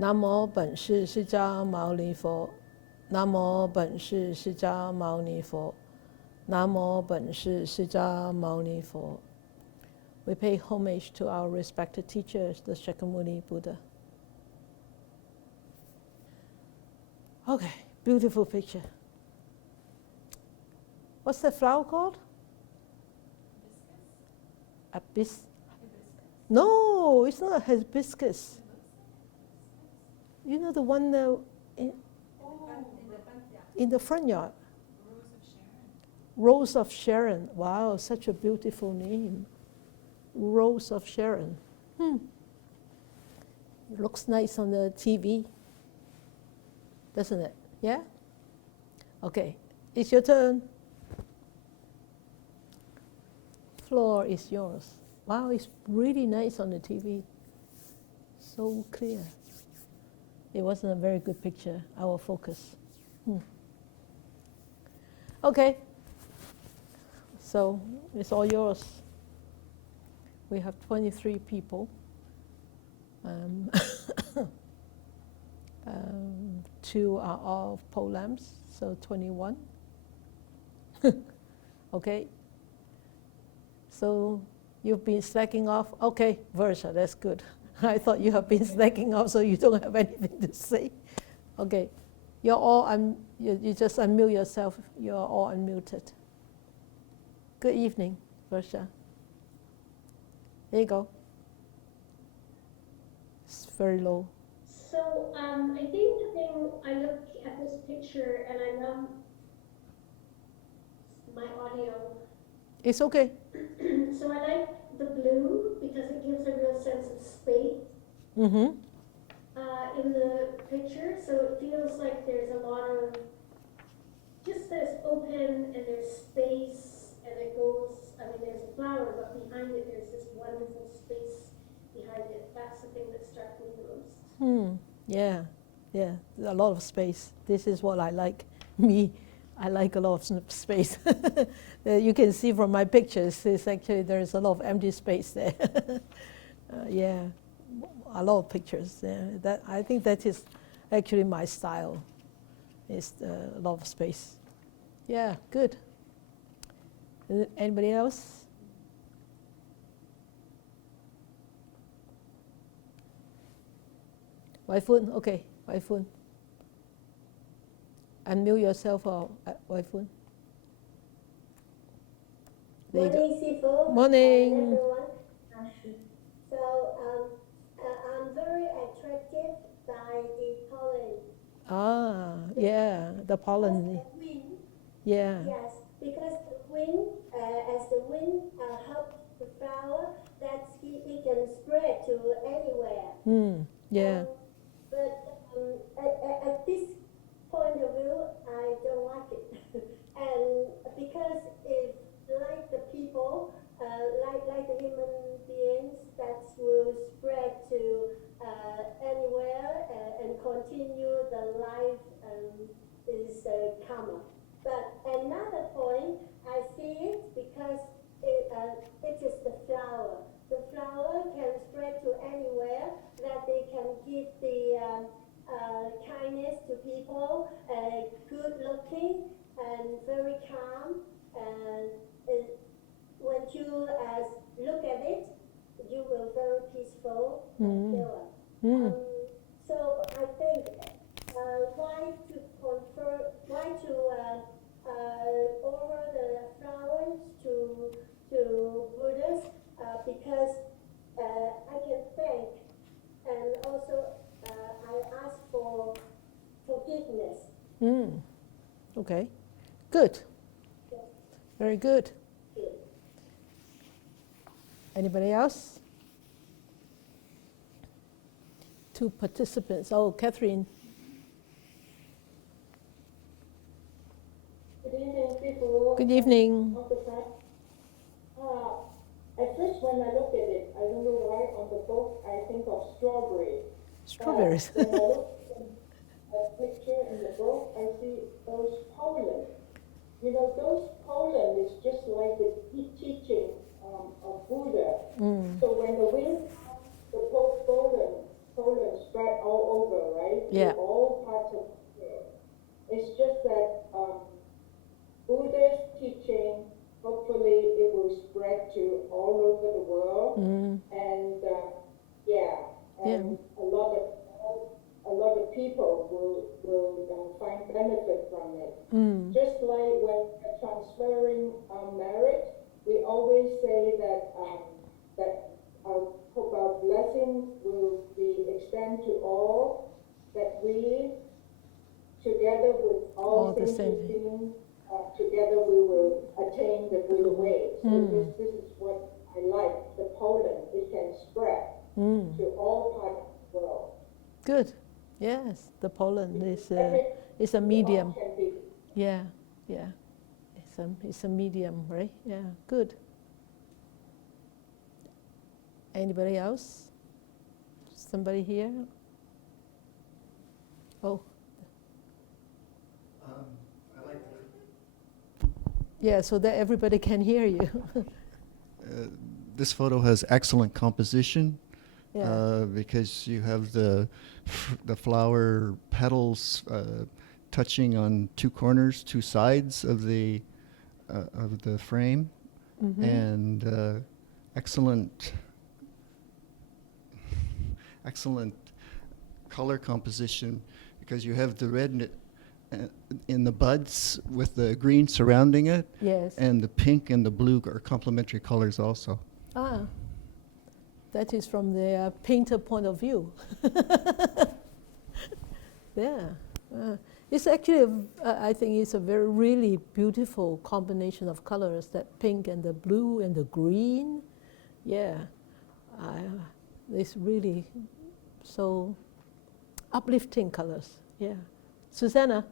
南无本师释迦牟尼佛，南无本师释迦牟尼佛，南无本师释迦牟尼佛。We pay homage to our respected teachers, the Shakyamuni Buddha. Okay, beautiful picture. What's the flower called? Hibiscus. No, it's not a hibiscus. You know the one in the front yard? Rose of Sharon. Wow, such a beautiful name. Rose of Sharon. It looks nice on the TV, doesn't it? Yeah? Okay, it's your turn. Floor is yours. Wow, it's really nice on the TV. So clear. It wasn't a very good picture, our focus. Okay, so it's all yours. We have 23 people. 2 are of pole lamps, so 21. Okay, so you've been slacking off. Okay, Versha, that's good. I thought you have been slacking off, so you don't have anything to say. Okay, you're all you just unmute yourself. You're all unmuted. Good evening, Versha. There you go. It's very low. So I think the thing, I look at this picture and I love my audio. It's okay. So I like the blue because it gives a real sense of space in the picture. So it feels like there's a lot of, just there's open and there's space and it goes, I mean there's a flower, but behind it there's this wonderful space behind it. That's the thing that struck me the most. Yeah, a lot of space. This is what I like. I like a lot of space. You can see from my pictures, there's a lot of empty space there. Yeah, a lot of pictures. Yeah, I think that is actually my style. Is a lot of space. Yeah, good. Anybody else? Waifun, okay, Waifun. Unmute yourself, Waifun. Morning, Sifu. Morning. Everyone. So I'm very attracted by the pollen. Yeah, the pollen. The wind. Yeah. Yes, because the wind, as the wind helps the flower, that it can spread to anywhere. Yeah. But at this point of view, I don't like it. And because if, like the people, like the human beings, that will spread to anywhere and continue the life is karma. But another point, I see it because it is the flower. The flower can spread to anywhere, that they can give the kindness to people, good looking and very calm. And when you look at it, you will very peaceful and feel. So I think why to offer the flowers to Buddhas, because I can thank, and also I ask for forgiveness. Okay, good. Yes. Very good. Good. Anybody else? 2 participants. Oh, Catherine. Good evening, people. Good evening. At first, when I look at it, I don't know why on the book I think of strawberry. Strawberries. When I look at a picture in the book, I see those pollen. You know, those pollen is just like the teaching of Buddha. So when the wind comes, the pollen spread all over always say that that our blessing will be extended to all, that we, together with all the things same we've thing. seen, together we will attain the Buddha way. So this is what I like. The pollen, it can spread to all parts of the world. Good. Yes, the pollen is a All medium. can be. Yeah, yeah. It's a medium, right? Yeah, good. Anybody else? Somebody here? Oh. I like Yeah, so that everybody can hear you. this photo has excellent composition Yeah. because you have the flower petals touching on two corners, two sides of the frame, and excellent color composition because you have the red in the buds with the green surrounding it. Yes. And the pink and the blue are complementary colors also. Ah, that is from the painter point of view. Yeah. It's actually, I think it's a very really beautiful combination of colors, that pink and the blue and the green. Yeah. It's really so uplifting colors. Yeah. Susanna?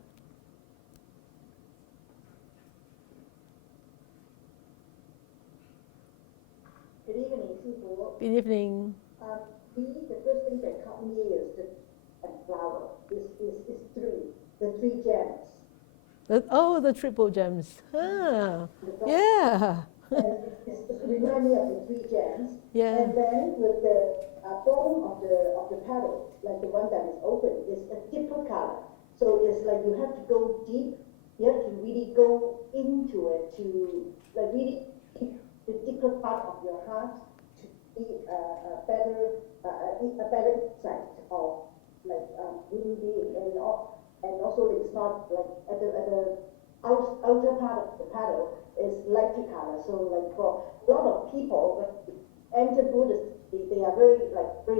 Good evening, people. Good evening. The first thing that caught me is the flower. Is three, the three gems. The triple gems. Ah, yeah. And it reminds me of the three gems. Yeah. And then with the bottom of the petal, like the one that is open, is a deeper color. So it's like you have to go deep. You have to really go into it to like really the deeper part of your heart to be a better insight of like human being, and also it's not like at the outer part of the petal is lighter color. So like for a lot of people when they enter Buddhism, they are very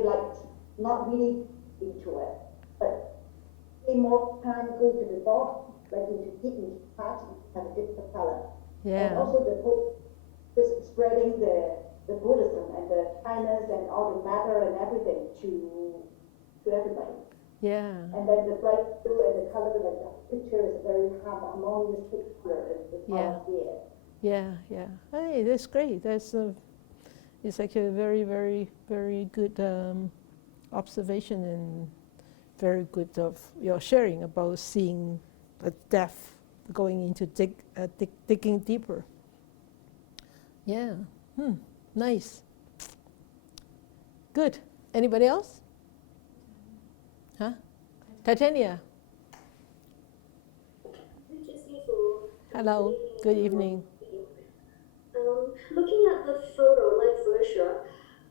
light, not really into it. But pay more time, go to the bottom, like into the part, have a different color. Yeah. And also just spreading the Buddhism and the kindness and all the matter and everything to everybody. Yeah. And then the bright blue and the color, like the picture is very harmonious picture. It's all here. Yeah, yeah. Hey, that's great. It's actually a very, very, very good observation and very good of your sharing about seeing the depth, going into digging deeper. Yeah. Nice. Good. Anybody else? Huh? Titania. Hello. Good evening. Looking at the photo, like Versha,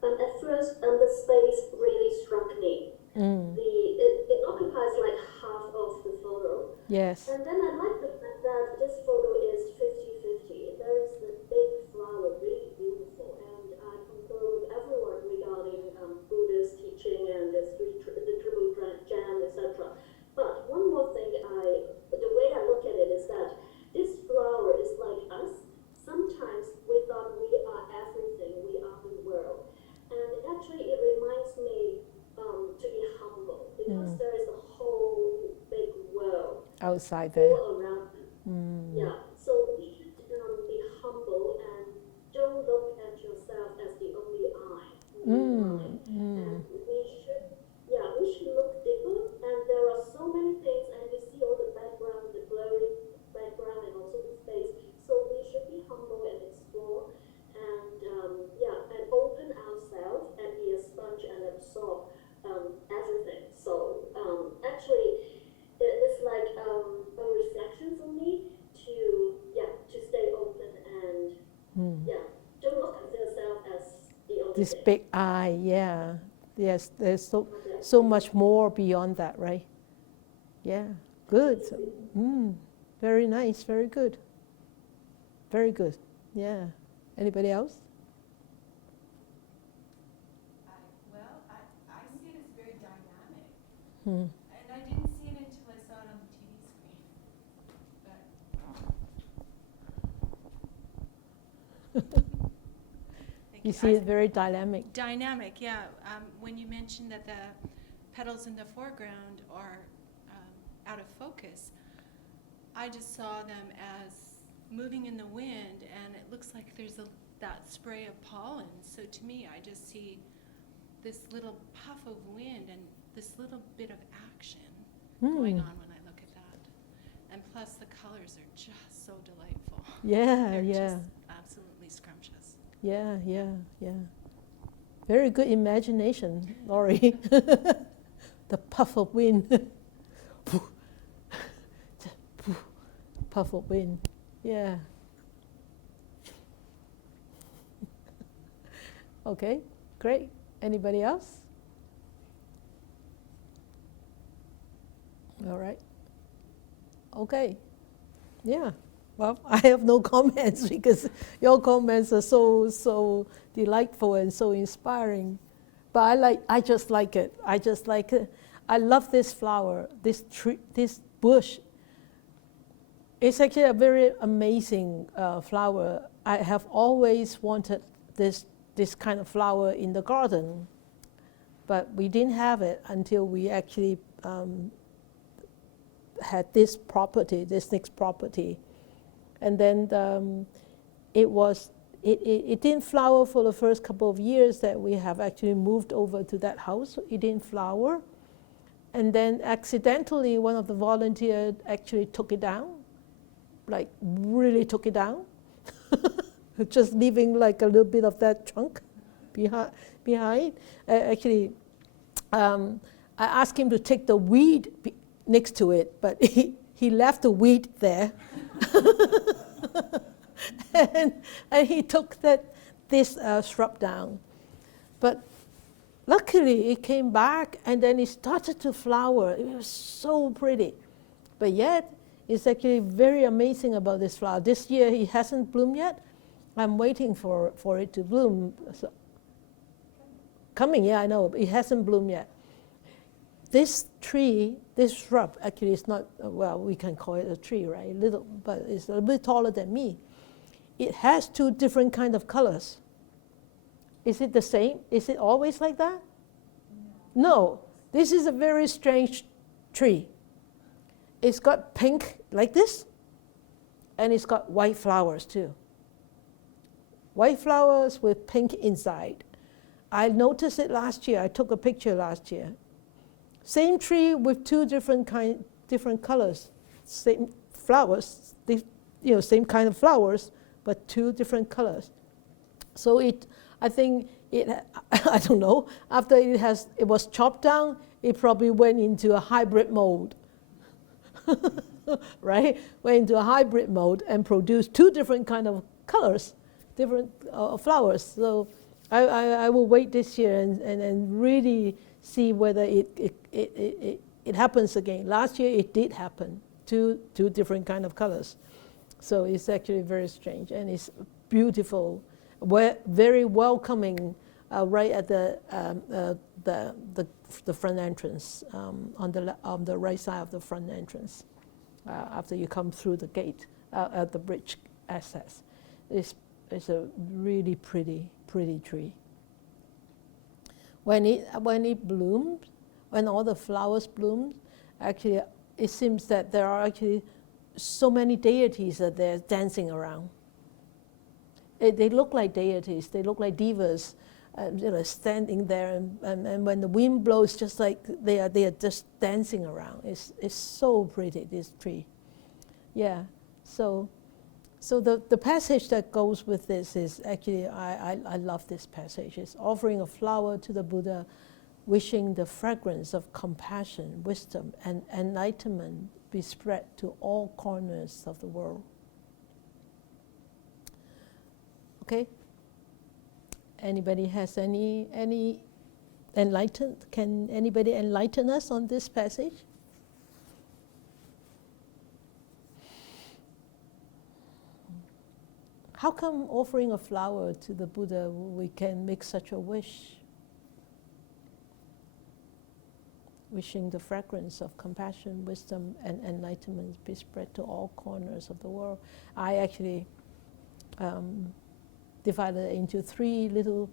at first the space really struck me. It occupies like half of the photo. Yes. And then I like the fact that this photo is 50-50. There is the big flower, really beautiful, and I concur with everyone regarding Buddha's teaching and the triple jam, etc. But one more thing, the way I look at it is that this flower is like us. Sometimes we thought we are everything, we are the world. And actually it reminds me to be humble, because there is a whole big world Outside there. all around us. Yeah, so we should be humble and don't look at yourself as the only I. And we should look deeper, and there are so many things, and you see all the background, the blurry background, and also the space. So we should be humble and explore, and and open ourselves and be a sponge and absorb everything. So actually, it's like a reflection for me to stay open and don't look at yourself as the only This thing. big eye, yeah. Yes, there's so much more beyond that, right? Yeah, good. Very nice, very good. Very good, yeah. Anybody else? I see it as very dynamic. Hmm. And I didn't see it until I saw it on the TV screen. Thank You see I- it very dynamic. Dynamic, yeah. When you mentioned that the petals in the foreground are out of focus, I just saw them as moving in the wind, and it looks like there's that spray of pollen. So to me, I just see this little puff of wind and this little bit of action going on when I look at that. And plus, the colors are just so delightful. Yeah, They're yeah. just absolutely scrumptious. Yeah, yeah, yeah. Very good imagination, Laurie. The puff of wind. Puff of wind. Yeah. Okay, great. Anybody else? All right. Okay. Yeah. Well, I have no comments because your comments are so delightful and so inspiring. But I just like it. I just like it. I love this flower, this tree, this bush. It's actually a very amazing flower. I have always wanted this kind of flower in the garden, but we didn't have it until we actually had this property, this next property. And then it didn't flower for the first couple of years that we have actually moved over to that house. It didn't flower. And then accidentally, one of the volunteers actually took it down, like really took it down, just leaving like a little bit of that trunk behind. Actually, I asked him to take the weed next to it, but he left the weed there. and he took this shrub down. But luckily, it came back, and then it started to flower. It was so pretty. But yet, it's actually very amazing about this flower. This year, it hasn't bloomed yet. I'm waiting for it to bloom. So, coming, yeah, I know. But it hasn't bloomed yet. This tree, this shrub, actually is not, well, we can call it a tree, right? Little, but it's a little bit taller than me. It has two different kind of colors. Is it the same? Is it always like that? No. This is a very strange tree. It's got pink like this, and it's got white flowers too. White flowers with pink inside. I noticed it last year. I took a picture last year. Same tree with two different colors, same flowers, same kind of flowers, but two different colors. So I think I don't know. After it was chopped down, it probably went into a hybrid mode, right? Went into a hybrid mode and produced two different kind of colors, different flowers. So I will wait this year and really see whether it happens again. Last year it did happen, two different kind of colors. So it's actually very strange, and it's beautiful, very welcoming, right at the front entrance, on the right side of the front entrance, after you come through the gate at the bridge access. It's a really pretty tree. When it blooms, when all the flowers bloom, actually it seems that there are actually so many deities that they're dancing around. They look like deities. They look like divas, standing there, and when the wind blows, just like they are just dancing around. It's so pretty, this tree. Yeah. So the passage that goes with this is actually, I love this passage. It's offering a flower to the Buddha, wishing the fragrance of compassion, wisdom, and enlightenment be spread to all corners of the world. Okay? Anybody has any enlightened? Can anybody enlighten us on this passage? How come offering a flower to the Buddha we can make such a wish? Wishing the fragrance of compassion, wisdom, and enlightenment be spread to all corners of the world. I actually divided it into 3 little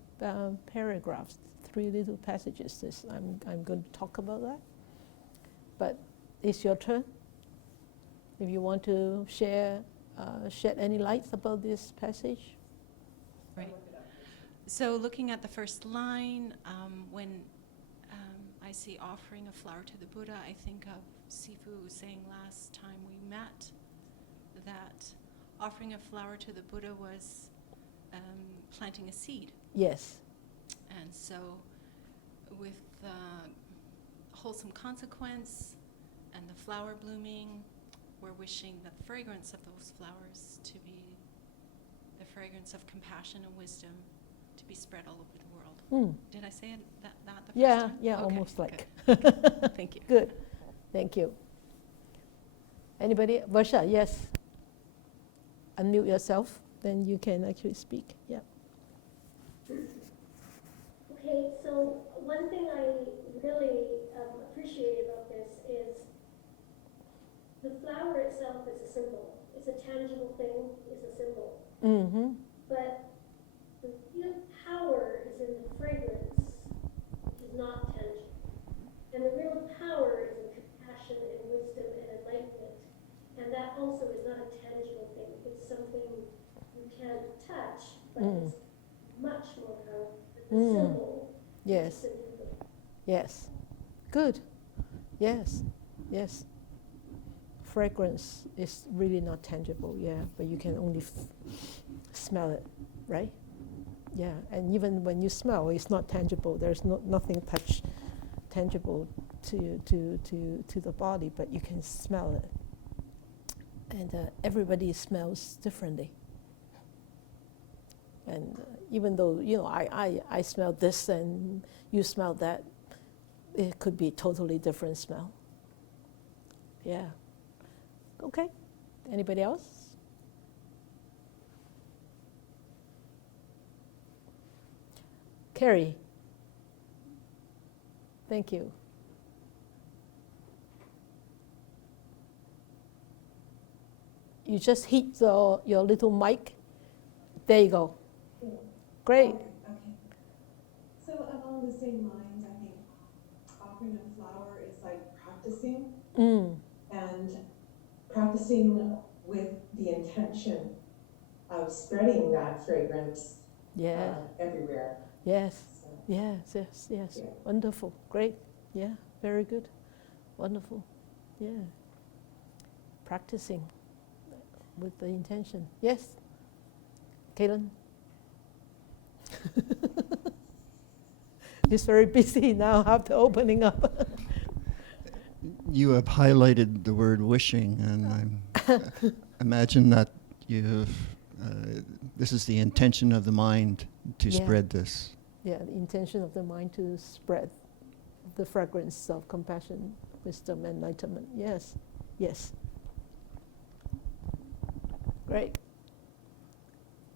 paragraphs, 3 little passages. I'm going to talk about that. But it's your turn. If you want to shed any lights about this passage. Right. So looking at the first line, when I see offering a flower to the Buddha, I think of Sifu saying last time we met that offering a flower to the Buddha was planting a seed. Yes. And so with wholesome consequence and the flower blooming, we're wishing the fragrance of those flowers to be the fragrance of compassion and wisdom to be spread all over the world. Did I say it that the first time? Yeah, Okay, almost like. good. Thank you. Good. Thank you. Anybody? Varsha, yes. Unmute yourself, then you can actually speak. Yeah. Okay, so one thing I really appreciate about this is the flower itself is a symbol. It's a tangible thing, it's a symbol. Mm-hmm. But the real power is in the fragrance, which is not tangible. And the real power is in compassion and wisdom and enlightenment. And that also is not a tangible thing. It's something you can't touch, but it's much more powerful than the symbol. Yes. Which is invisible. Yes. Good. Yes. Yes. Fragrance is really not tangible, yeah, but you can only smell it, right? Yeah, and even when you smell, it's not tangible. There's nothing tangible to the body, but you can smell it. And everybody smells differently. And even though, I smell this and you smell that, it could be totally different smell. Yeah. Okay. Anybody else? Carrie. Thank you. You just hit your little mic. There you go. Great. Okay. So along the same lines, I think offering a flower is like practicing, and practicing with the intention of spreading that fragrance everywhere. Yes. So, Yes. yeah. Wonderful. Great. Yeah. Very good. Wonderful. Yeah. Practicing with the intention. Yes. Kaylin? He's very busy now after opening up. You have highlighted the word wishing, and I imagine that this is the intention of the mind to spread this. Yeah, the intention of the mind to spread the fragrance of compassion, wisdom, and enlightenment. Yes, yes. Great.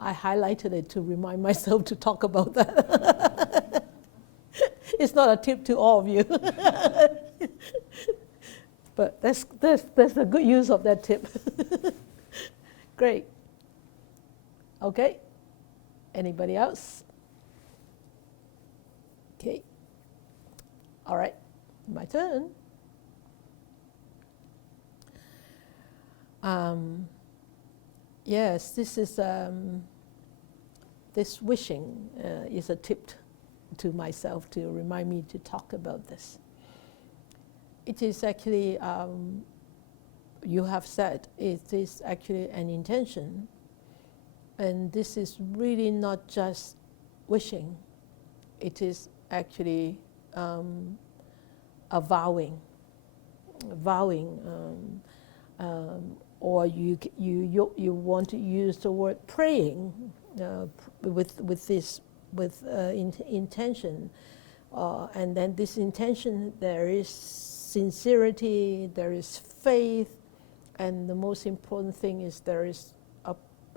I highlighted it to remind myself to talk about that. It's not a tip to all of you. But that's a good use of that tip. Great. Okay. Anybody else? Okay. All right. My turn. Yes, this is this wishing is a tip to myself to remind me to talk about this. It is actually, you have said, it is actually an intention, and this is really not just wishing. It is actually a vowing, or you want to use the word praying with intention, and then this intention, there is sincerity, there is faith, and the most important thing is there is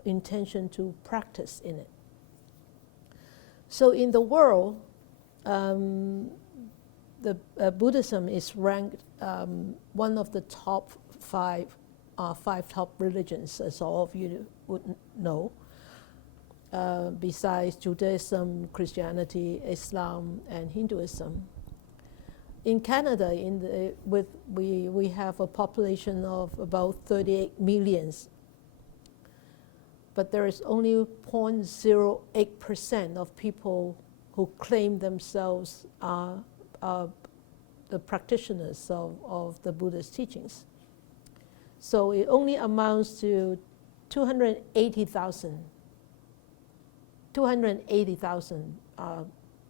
intention to practice in it. So in the world, Buddhism is ranked one of the top five top religions, as all of you would know. Besides Judaism, Christianity, Islam, and Hinduism. In Canada, we have a population of about 38 millions, but there is only 0.08% of people who claim themselves are the practitioners of the Buddhist teachings. So it only amounts to 280,000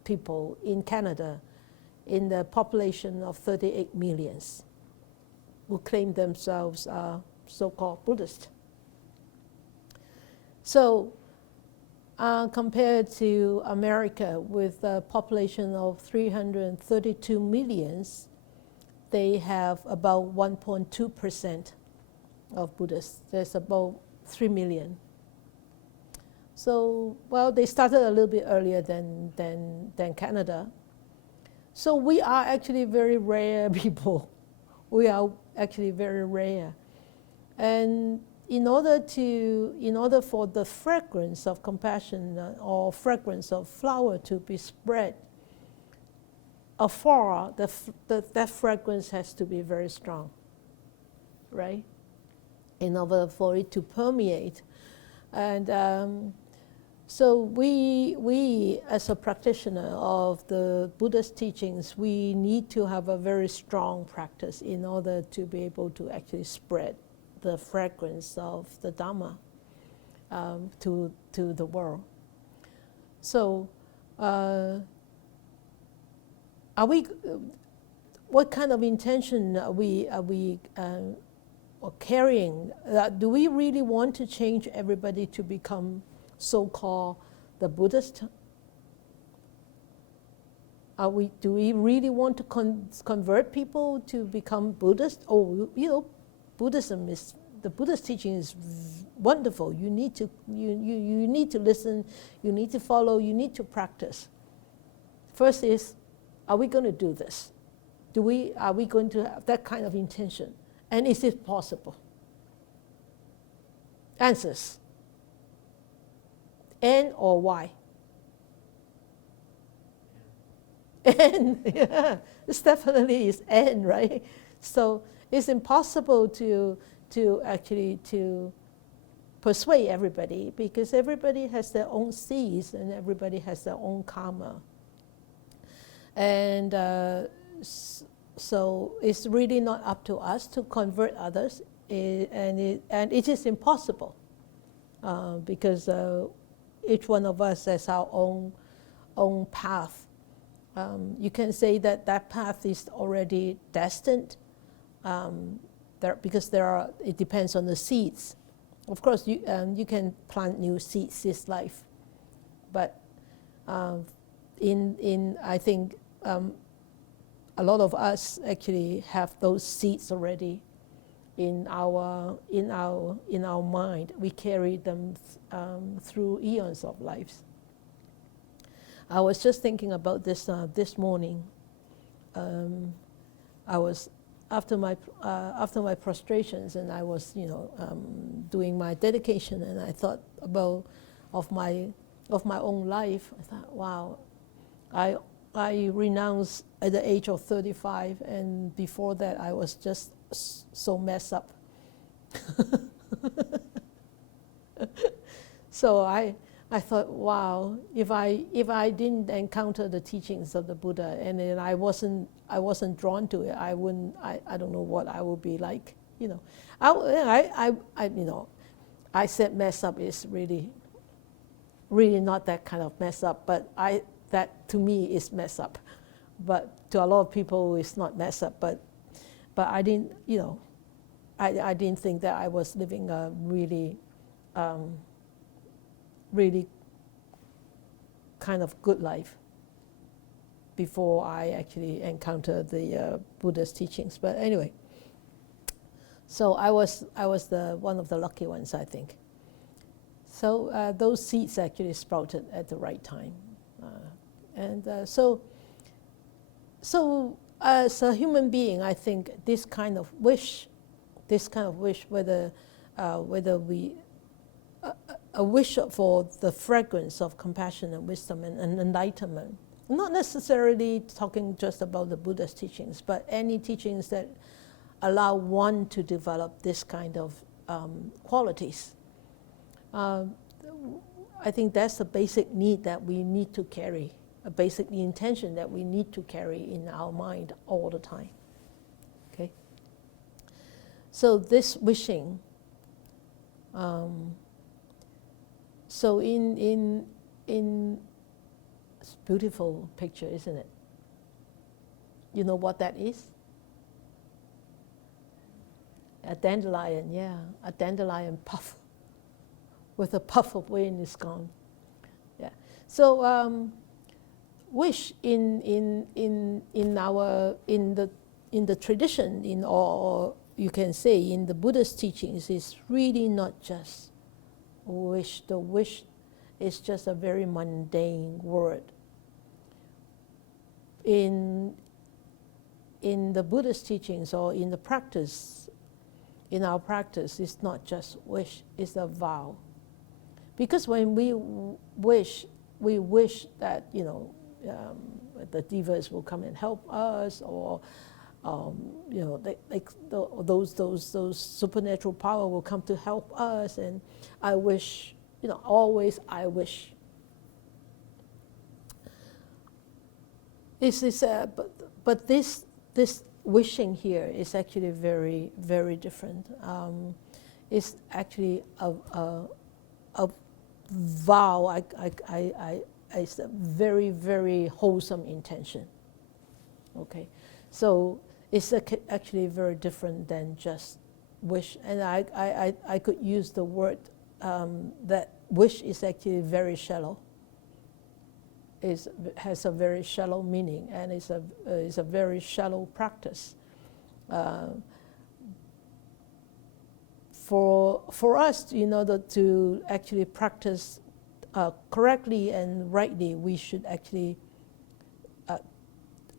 people in Canada in the population of 38 millions who claim themselves so-called Buddhist. So compared to America with a population of 332 millions, they have about 1.2% of Buddhists. There's about 3 million. So, well, they started a little bit earlier than Canada. So we are actually very rare people. We are actually very rare. And in order for the fragrance of compassion or fragrance of flower to be spread afar, that fragrance has to be very strong, right? In order for it to permeate. And so we, as a practitioner of the Buddhist teachings, we need to have a very strong practice in order to be able to actually spread the fragrance of the Dhamma to the world. So, what kind of intention are we carrying? Do we really want to change everybody to become so-called the Buddhist? Do we really want to convert people to become Buddhist? Oh, Buddhism is, the Buddhist teaching is wonderful. You need to listen, you need to follow, you need to practice. First is, are we going to do this? Are we going to have that kind of intention? And is it possible? Answers. N or Y? N, yeah, it's definitely N, right? So it's impossible to persuade everybody, because everybody has their own seeds and everybody has their own karma. And so it's really not up to us to convert others, and it is impossible because each one of us has our own path. You can say that path is already destined, because it depends on the seeds. Of course, you can plant new seeds this life, but I think a lot of us actually have those seeds already in our mind. We carry them through eons of lives. I was just thinking about this this morning. I was after my prostrations, and I was doing my dedication, and I thought about of my own life. I thought, wow, I renounced at the age of 35, and before that I was just so messed up. So I thought, wow, if I didn't encounter the teachings of the Buddha, and then I wasn't drawn to it, I don't know what I would be like. I said mess up is really not that kind of mess up, but that to me is mess up. But to a lot of people it's not mess up, but I didn't, I didn't think that I was living a really kind of good life before I actually encountered the Buddha's teachings. But anyway, so I was one of the lucky ones, I think. So those seeds actually sprouted at the right time. So as a human being, I think this kind of wish, whether we a wish for the fragrance of compassion and wisdom and enlightenment, not necessarily talking just about the Buddha's teachings, but any teachings that allow one to develop this kind of qualities. I think that's the basic need that we need to carry, a basic intention that we need to carry in our mind all the time. Okay. So this wishing. So in it's a beautiful picture, isn't it? You know what that is? A dandelion, yeah, a dandelion puff. With a puff of wind is gone. Yeah. So wish in the tradition, or you can say in the Buddhist teachings, is really not just wish. The wish is just a very mundane word. In the Buddhist teachings or in the practice, in our practice, it's not just wish, it's a vow. Because when we wish that, the devas will come and help us, or those supernatural power will come to help us, and I wish, always I wish. But this wishing here is actually very, very different. It's actually a vow. It's a very, very wholesome intention. Okay, so it's actually very different than just wish. And I could use the word that wish is actually very shallow. Has a very shallow meaning, and is a very shallow practice. For us, in order to actually practice correctly and rightly, we should actually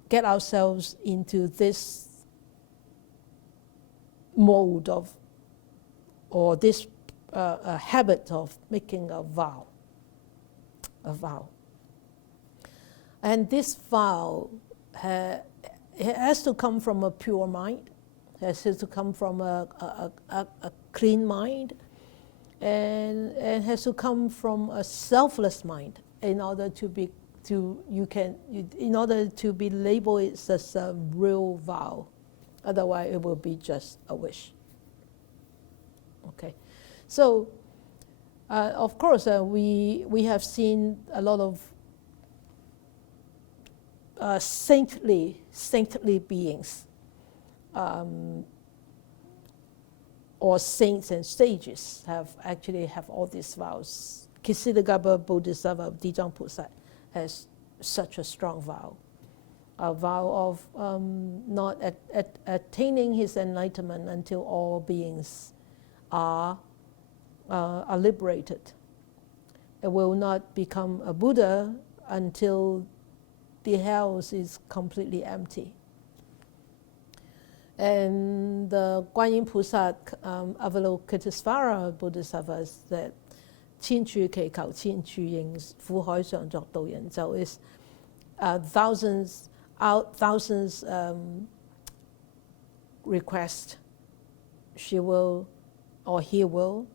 get ourselves into this mode of, or this habit of making a vow. And this vow it has to come from a pure mind, has to come from a clean mind, and has to come from a selfless mind in order to be labeled as a real vow. Otherwise, it will be just a wish. Okay, so of course we have seen a lot of saintly beings, or saints and sages have all these vows. Ksitigarbha Bodhisattva of Dijang Pusat has such a strong vow, a vow of not attaining his enlightenment until all beings are liberated. It will not become a Buddha until the house is completely empty. And the Guanyin Pusat Avalokitesvara Bodhisattva said, 千處祈求千處應，苦海常作渡人。So it's thousands request, she will or he will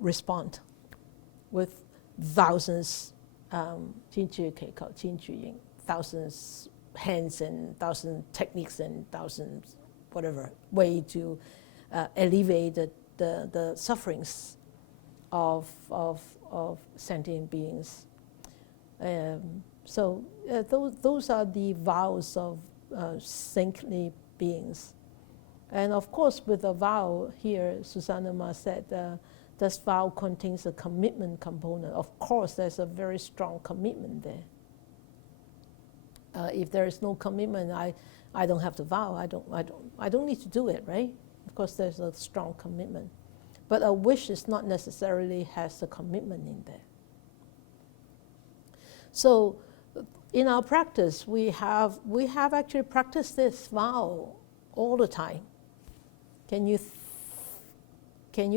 respond with thousands 千處祈求千處應, thousands hands and thousand techniques and thousands whatever way to alleviate the sufferings of sentient beings. So those are the vows of saintly beings. And of course, with a vow here, Susanna Ma said, this vow contains a commitment component. Of course, there's a very strong commitment there. If there is no commitment, I don't have to vow. I don't need to do it, right? Of course, there's a strong commitment. But a wish is not necessarily has a commitment in there. So in our practice, we have actually practiced this vow all the time. Can you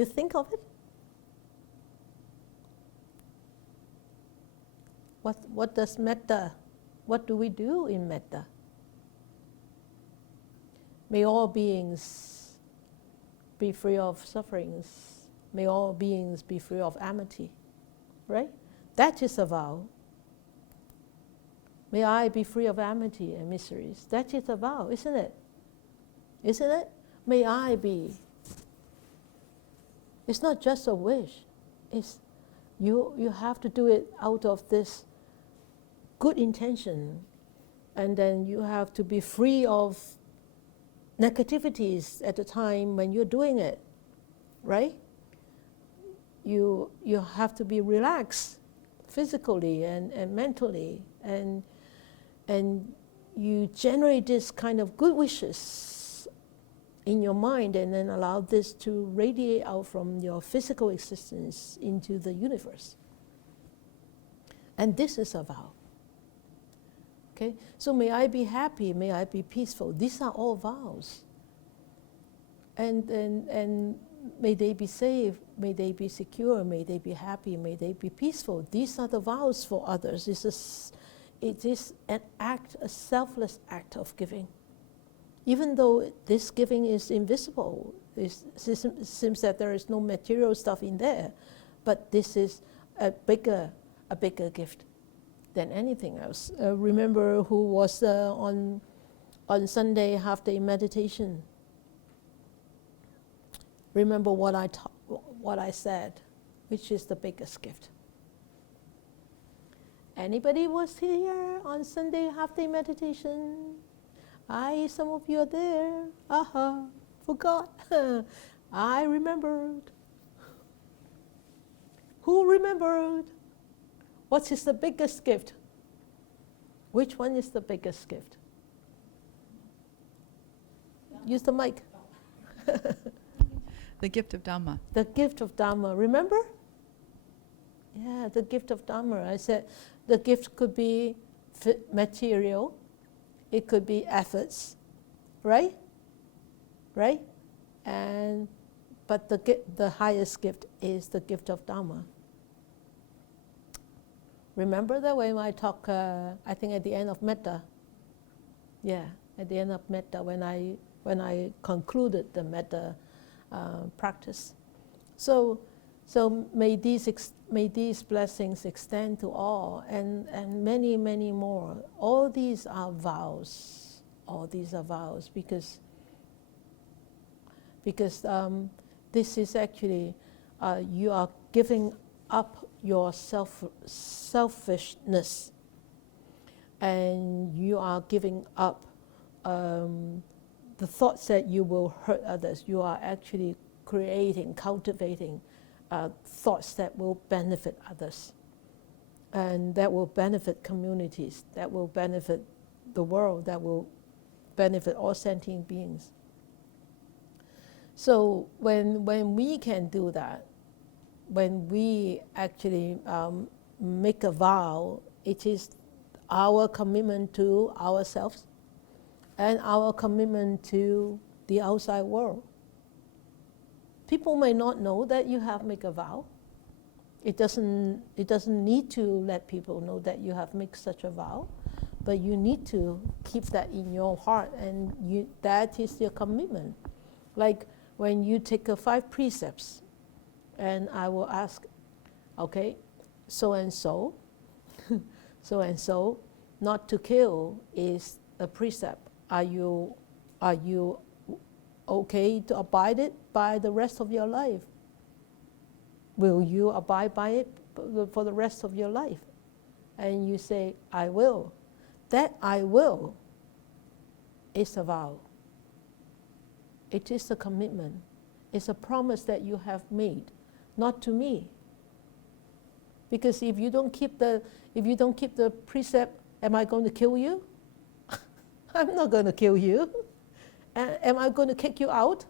think of it? What does metta? What do we do in metta? May all beings be free of sufferings. May all beings be free of amity. Right? That is a vow. May I be free of amity and miseries. That is a vow, isn't it? Isn't it? May I be. It's not just a wish. It's you have to do it out of this good intention, and then you have to be free of negativities at the time when you're doing it, right? You have to be relaxed physically and mentally, and you generate this kind of good wishes in your mind, and then allow this to radiate out from your physical existence into the universe. And this is a vow. Okay? So may I be happy, may I be peaceful. These are all vows. And may they be safe, may they be secure, may they be happy, may they be peaceful. These are the vows for others. It is an act, a selfless act of giving. Even though this giving is invisible, it seems that there is no material stuff in there, but this is a bigger gift than anything else. Remember who was on Sunday half-day meditation? Remember what I said, which is the biggest gift. Anybody was here on Sunday half-day meditation? Some of you are there. Aha, forgot. I remembered. Who remembered? What is the biggest gift? Which one is the biggest gift? Use the mic. The gift of Dhamma. The gift of Dhamma, remember? Yeah, the gift of Dhamma. I said the gift could be material, it could be efforts, right? Right? But the highest gift is the gift of Dhamma. Remember that when I talk, I think at the end of metta. Yeah, at the end of metta, when I concluded the metta practice. So may these blessings extend to all, and many, many more. All these are vows. All these are vows because this is actually you are giving up your selfishness, and you are giving up the thoughts that you will hurt others. You are actually cultivating thoughts that will benefit others, and that will benefit communities, that will benefit the world, that will benefit all sentient beings. So when we can do that, when we actually make a vow, it is our commitment to ourselves and our commitment to the outside world. People may not know that you have made a vow. It doesn't need to let people know that you have made such a vow, but you need to keep that in your heart, and that is your commitment. Like when you take 5 precepts, and I will ask, okay, so and so, not to kill is a precept. Are you okay to abide it by the rest of your life? Will you abide by it for the rest of your life? And you say, I will. That I will is a vow. It is a commitment. It's a promise that you have made, not to me. Because if you don't keep the precept, am I going to kill you? I'm not going to kill you. Am I going to kick you out?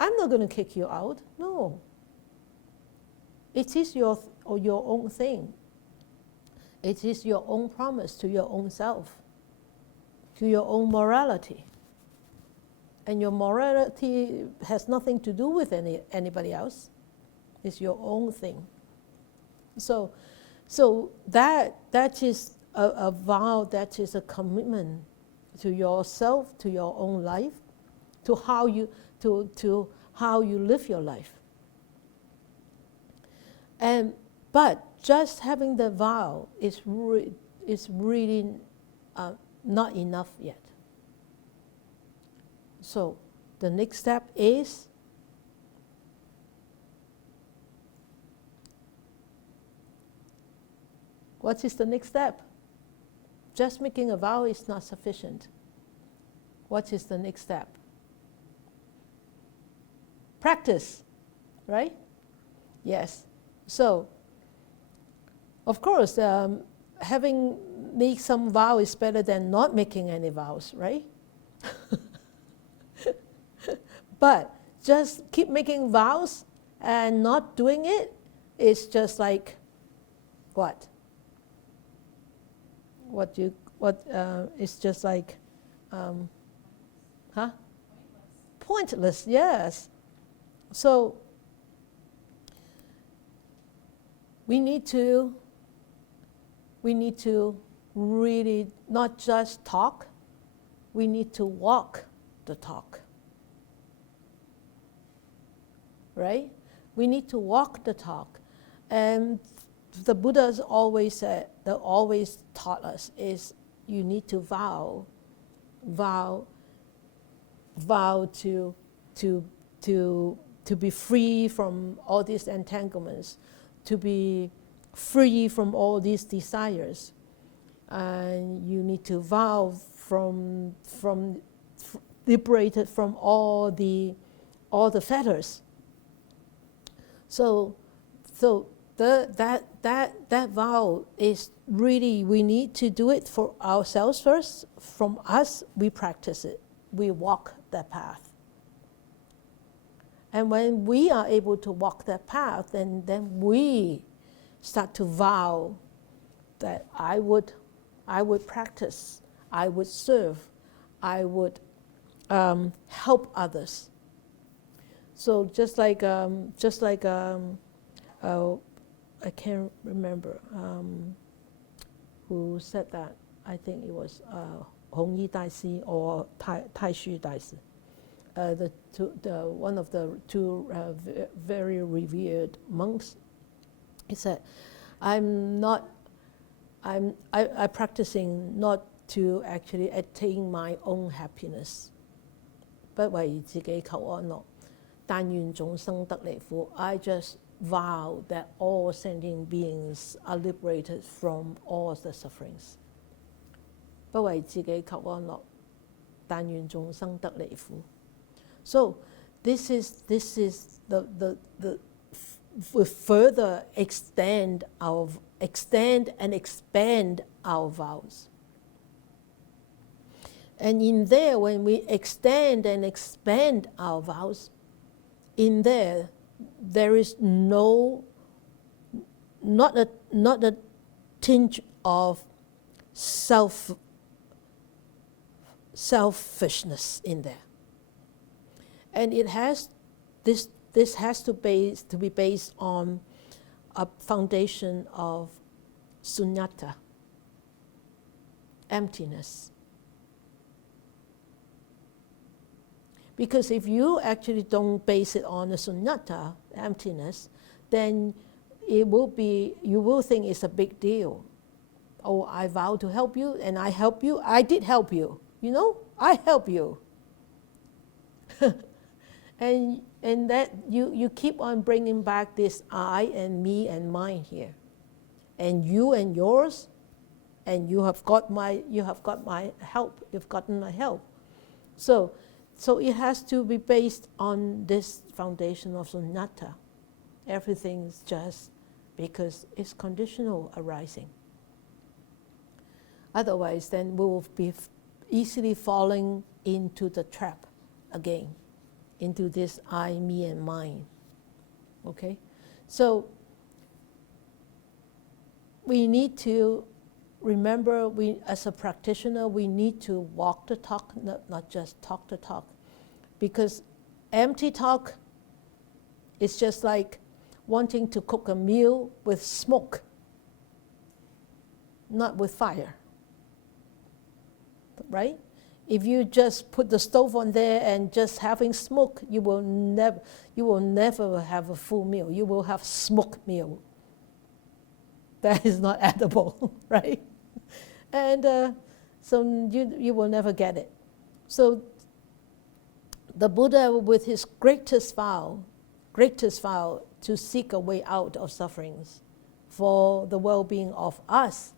I'm not going to kick you out. No. It is your own thing. It is your own promise to your own self, to your own morality. And your morality has nothing to do with anybody else. It's your own thing. So that is a vow, that is a commitment to yourself, to your own life, to how you live your life. But just having the vow is really not enough yet. So the next step is what is the next step? Just making a vow is not sufficient. What is the next step? Practice, right? Yes. So, of course, having made some vow is better than not making any vows, right? But just keep making vows and not doing it is just like what? It's just like, Pointless, yes. So we need to really not just talk, we need to walk the talk. Right? We need to walk the talk. And the Buddha's always taught us is you need to vow to be free from all these entanglements, to be free from all these desires. And you need to vow from liberated from all the fetters. So that vow is really, we need to do it for ourselves first. From us, we practice it. We walk that path. And when we are able to walk that path, then we start to vow that I would practice, I would serve, I would help others. So just like I can't remember who said that. I think it was Hong Yi Daisi or Tai Xu Daisi. One of the two very revered monks. He said, I'm practicing not to actually attain my own happiness, 不為自己求安樂，但願眾生得離苦. I just vow that all sentient beings are liberated from all the sufferings. 不為自己求安樂，但願眾生得離苦. So this is the we further extend and expand our vows. And in there, when we extend and expand our vows, in there is not a tinge of selfishness in there. And it has this has to be based on a foundation of sunyata, emptiness. Because if you actually don't base it on the sunyata, emptiness, then you will think it's a big deal. Oh, I vow to help you, and I help you. I did help you. I help you. And that you keep on bringing back this I and me and mine here, and you and yours, and you have got my help. You've gotten my help. So it has to be based on this foundation of sunyata. Everything's just because it's conditional arising. Otherwise, then we will be easily falling into the trap again, into this I, me, and mine. Okay? So we need to remember, we as a practitioner, we need to walk the talk, not just talk the talk. Because empty talk is just like wanting to cook a meal with smoke, not with fire, right? If you just put the stove on there and just having smoke, you will never have a full meal. You will have smoke meal. That is not edible, right? And so you will never get it. So the Buddha, with his greatest vow to seek a way out of sufferings for the well-being of us,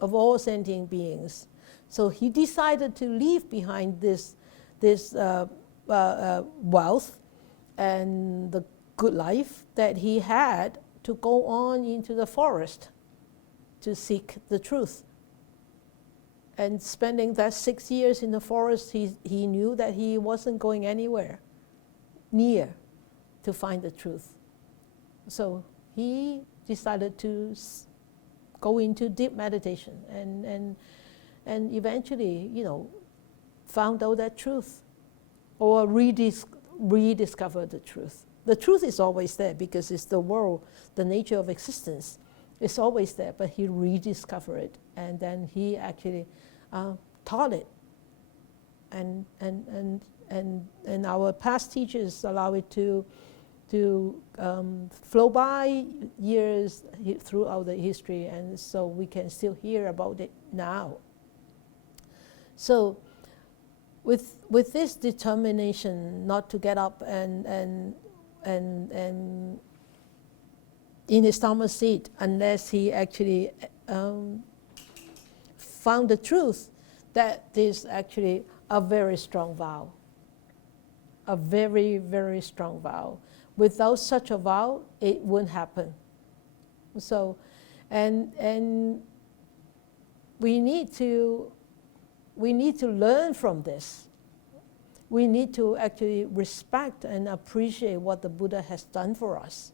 of all sentient beings. So he decided to leave behind this wealth and the good life that he had to go on into the forest to seek the truth. And spending that 6 years in the forest, he knew that he wasn't going anywhere near to find the truth. So he decided to go into deep meditation and eventually, found out that truth or rediscovered the truth. The truth is always there because it's the world, the nature of existence. It's always there, but he rediscovered it, and then he actually taught it. And our past teachers allow it to flow by years throughout the history, and so we can still hear about it now. So with this determination not to get up and in his Dhamma seat unless he actually found the truth, that is actually a very strong vow. A very, very strong vow. Without such a vow, it wouldn't happen. So, and we need to learn from this. We need to actually respect and appreciate what the Buddha has done for us.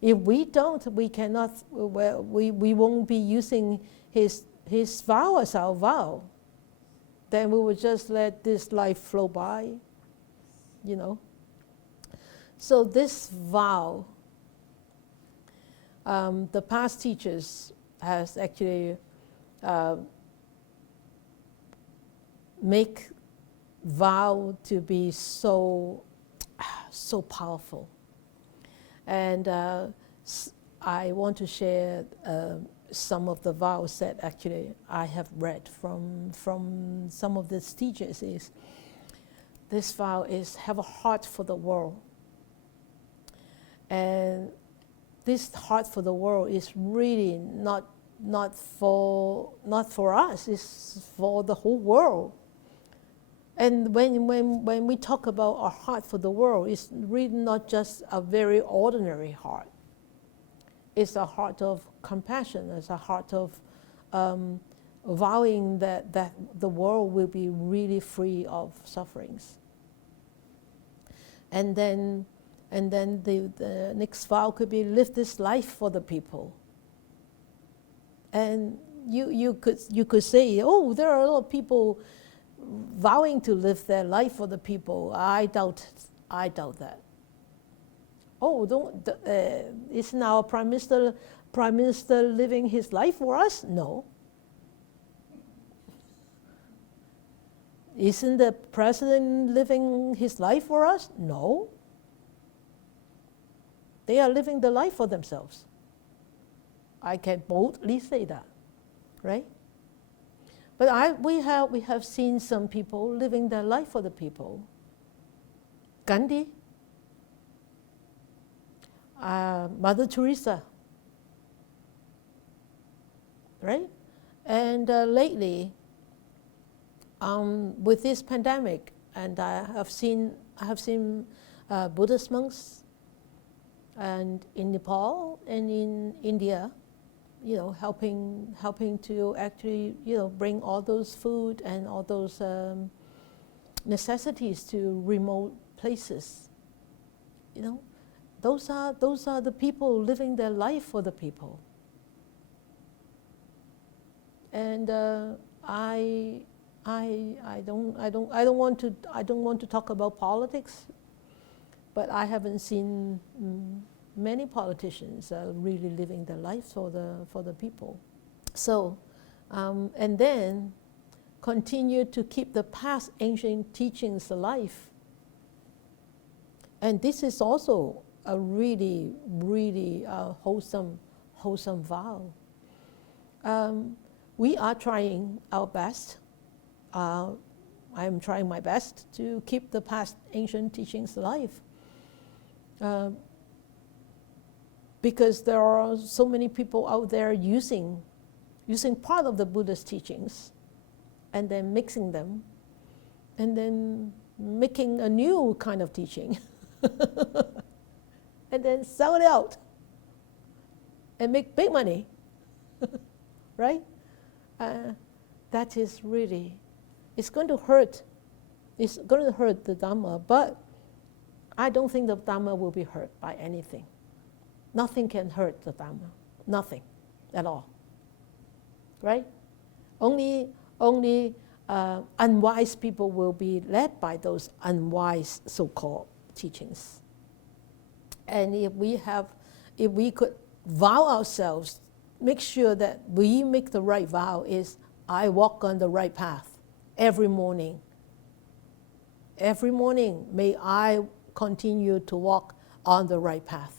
If we don't, we cannot. We won't be using his vow as our vow. Then we will just let this life flow by, So this vow, the past teachers has actually make vow to be so powerful. And I want to share some of the vows that actually I have read from some of these teachers. This vow is have a heart for the world. And this heart for the world is really not for us, it's for the whole world. And when we talk about our heart for the world, it's really not just a very ordinary heart. It's a heart of compassion. It's a heart of vowing that the world will be really free of sufferings. And then the next vow could be live this life for the people. And you could say, oh, there are a lot of people vowing to live their life for the people. I doubt that. Oh, isn't our prime minister living his life for us? No. Isn't the president living his life for us? No. They are living the life for themselves. I can boldly say that, right? But we have seen some people living their life for the people. Gandhi, Mother Teresa, right? And lately, with this pandemic, and I have seen Buddhist monks, and in Nepal and in India, helping to actually, bring all those food and all those necessities to remote places. Those are the people living their life for the people. And I don't want to talk about politics, but I haven't seen many politicians really living their life for the people. So, and then continue to keep the past ancient teachings alive. And this is also a really, really wholesome vow. We are trying our best. I'm trying my best to keep the past ancient teachings alive. Because there are so many people out there using part of the Buddha's teachings and then mixing them and then making a new kind of teaching and then sell it out and make big money, right? That is really, it's going to hurt. It's going to hurt the Dhamma, but I don't think the Dhamma will be hurt by anything. Nothing can hurt the Dhamma. Nothing at all. Right? Only unwise people will be led by those unwise so-called teachings. And if we could vow ourselves, make sure that we make the right vow is, I walk on the right path every morning. Every morning, may I continue to walk on the right path.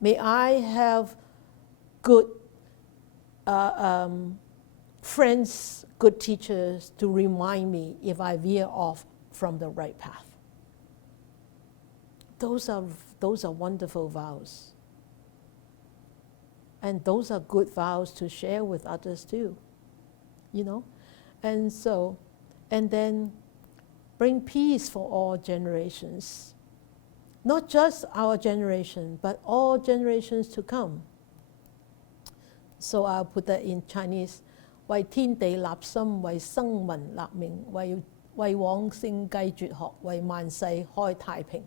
May I have good friends, good teachers to remind me if I veer off from the right path. Those are wonderful vows. And those are good vows to share with others too, you know? And so, and then bring peace for all generations. Not just our generation, but all generations to come. So I'll put that in Chinese. 為天地立心，為生民立命，為往聖繼絕學，為萬世開太平.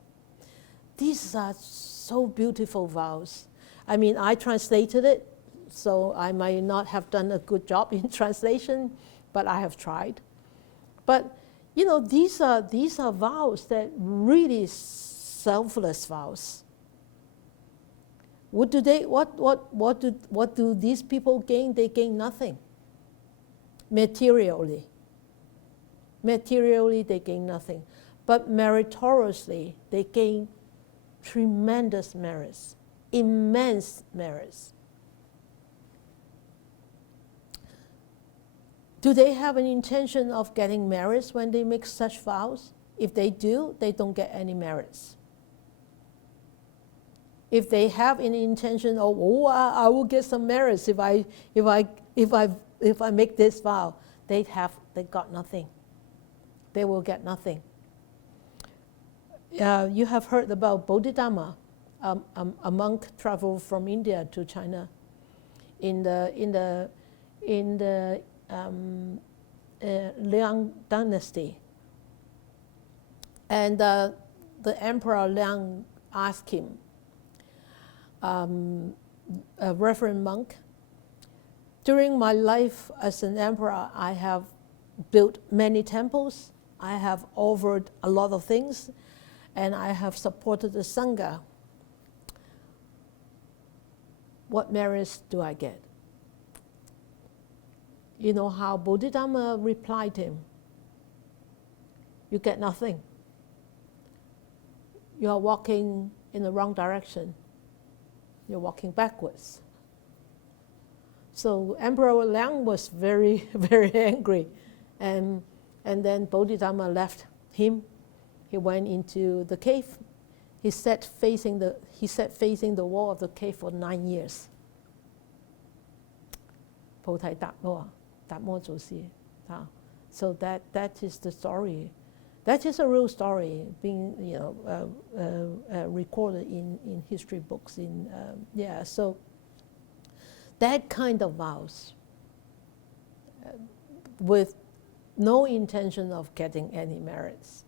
These are so beautiful vows. I mean, I translated it, so I might not have done a good job in translation, but I have tried. But you know, these are vows that really selfless vows. What do these people gain? They gain nothing. Materially. Materially, they gain nothing. But meritoriously, they gain tremendous merits, immense merits. Do they have an intention of getting merits when they make such vows? If they do, they don't get any merits. If they have any intention of, I will get some merits if I make this vow, they got nothing. They will get nothing. You have heard about Bodhidharma. A monk traveled from India to China in the Liang dynasty. And the Emperor Liang asked him, a reverend monk, during my life as an emperor, I have built many temples, I have offered a lot of things, and I have supported the Sangha. What merits do I get? You know how Bodhidharma replied him? You get nothing. You are walking in the wrong direction. You're walking backwards. So Emperor Liang was very, very angry. And then Bodhidharma left him. He went into the cave. He sat facing the wall of the cave for 9 years. 菩提達摩，達摩祖師. So that is the story. That is a real story being recorded in history books. So that kind of vows with no intention of getting any merits.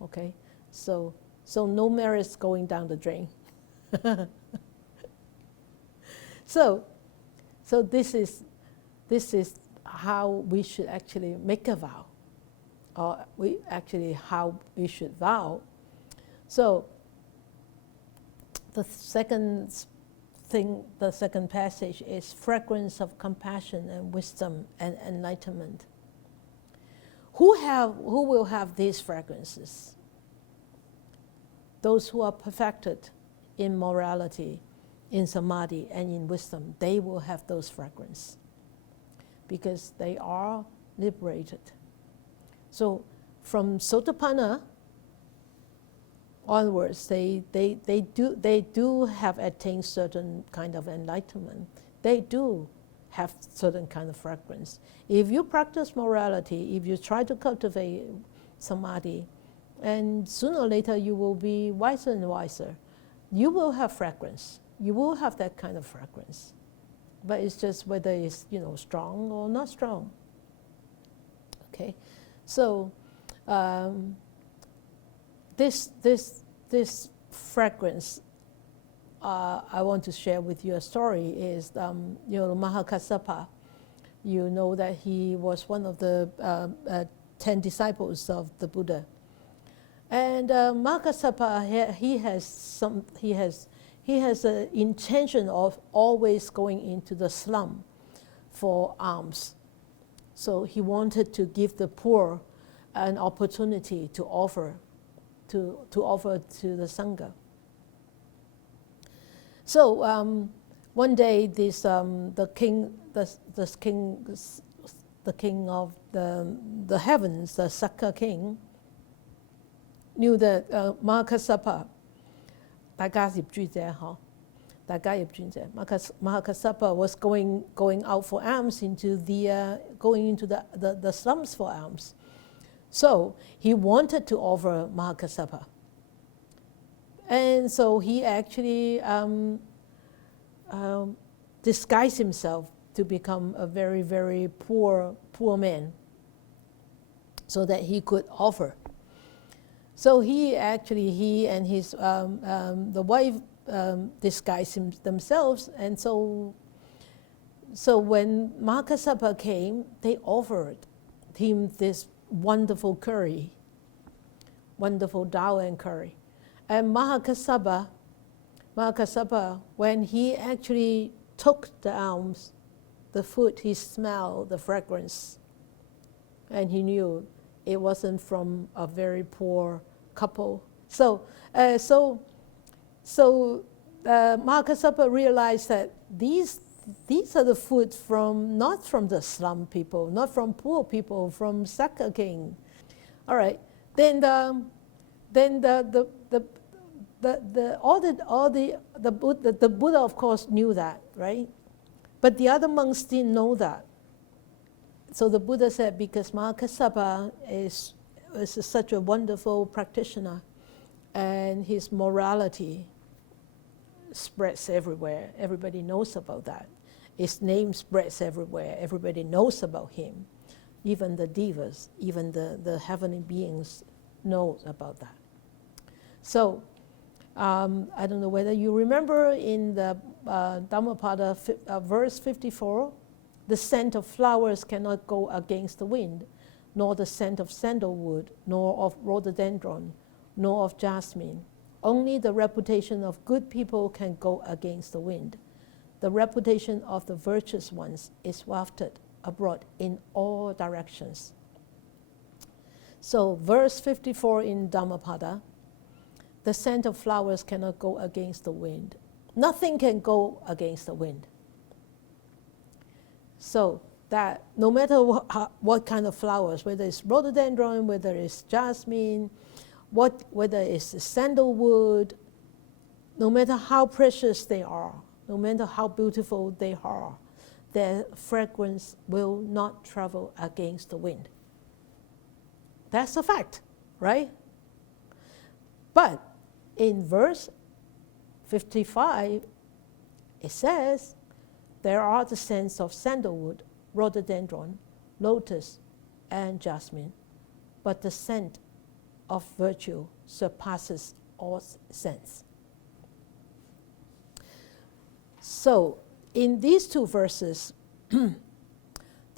Okay, so no merits going down the drain. So this is this is how we should actually make a vow, or how we should vow. So the second passage is fragrance of compassion and wisdom and enlightenment. Who will have these fragrances? Those who are perfected in morality, in samadhi, and in wisdom, they will have those fragrances because they are liberated. So from Sotapanna onwards, they do have attained certain kind of enlightenment. They do have certain kind of fragrance. If you practice morality, if you try to cultivate samadhi, and sooner or later you will be wiser and wiser, you will have fragrance. You will have that kind of fragrance. But it's just whether it's strong or not strong. Okay, so this fragrance, I want to share with you a story. Is Mahakassapa. You know that he was one of the 10 disciples of the Buddha, and Mahakassapa he has an intention of always going into the slum for alms. So he wanted to give the poor an opportunity to offer to the Sangha. So one day, the king of the heavens, the Sakka king, knew that Mahakassapa, 大家業主者嗬，大家業主者，Mahakassapa was going out for alms going into the slums for alms. So he wanted to offer Mahakassapa. And so he actually disguised himself to become a very, very poor man so that he could offer. So he and his the wife disguised themselves, and so when Mahakassapa came, they offered him this wonderful curry, wonderful dao and curry. And Mahakassapa, when he actually took the alms, the food, he smelled the fragrance, and he knew it wasn't from a very poor couple. So Mahakassapa realized that these are the food not from the slum people, not from poor people, from Sakka king. All right, then the Buddha of course knew that, right? But the other monks didn't know that. So the Buddha said, because Mahakassapa is such a wonderful practitioner, and his morality spreads everywhere. Everybody knows about that. His name spreads everywhere. Everybody knows about him. Even the devas, even the heavenly beings know about that. So I don't know whether you remember in the Dhammapada verse 54, the scent of flowers cannot go against the wind, nor the scent of sandalwood, nor of rhododendron, nor of jasmine. Only the reputation of good people can go against the wind. The reputation of the virtuous ones is wafted abroad in all directions. So verse 54 in Dhammapada, the scent of flowers cannot go against the wind. Nothing can go against the wind. So that no matter what kind of flowers, whether it's rhododendron, whether it's jasmine, whether it's sandalwood, no matter how precious they are, no matter how beautiful they are, their fragrance will not travel against the wind. That's a fact, right? But in verse 55, it says, there are the scents of sandalwood, rhododendron, lotus, and jasmine, but the scent of virtue surpasses all scents. So in these two verses,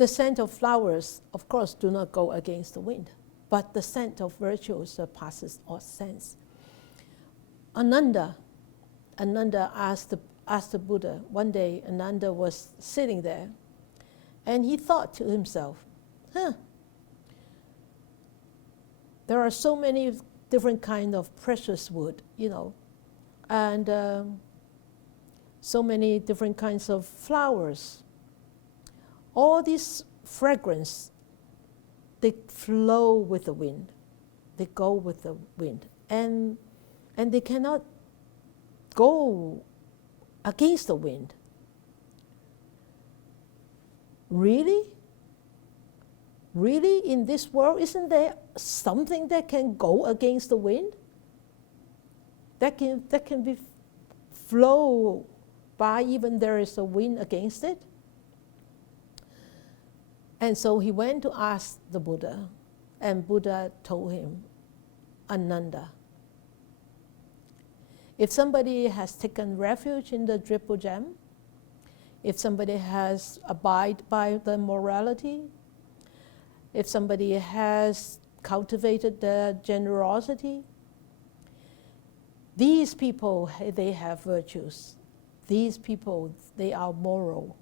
The scent of flowers, of course, do not go against the wind, but the scent of virtue surpasses all sense. Ananda asked the Buddha, one day Ananda was sitting there, and he thought to himself, there are so many different kinds of precious wood, and so many different kinds of flowers. All these fragrance, they flow with the wind. They go with the wind. And they cannot go against the wind. Really? Really, in this world, isn't there something that can go against the wind? That can be flow by even there is a wind against it? And so he went to ask the Buddha, and Buddha told him, Ananda, if somebody has taken refuge in the triple gem, if somebody has abided by the morality, if somebody has cultivated the generosity, these people, they have virtues. These people, they are moral.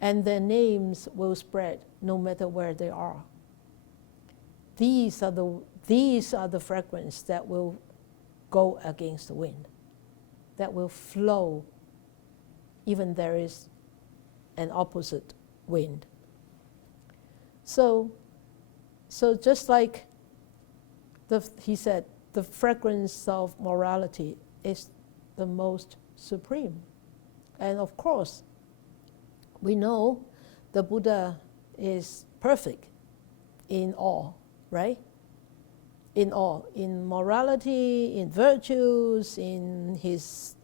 And their names will spread no matter where they are. These are the fragrance that will go against the wind, that will flow even there is an opposite wind. So just like he said, the fragrance of morality is the most supreme. And of course, we know the Buddha is perfect in all, right? In all, in morality, in virtues, in his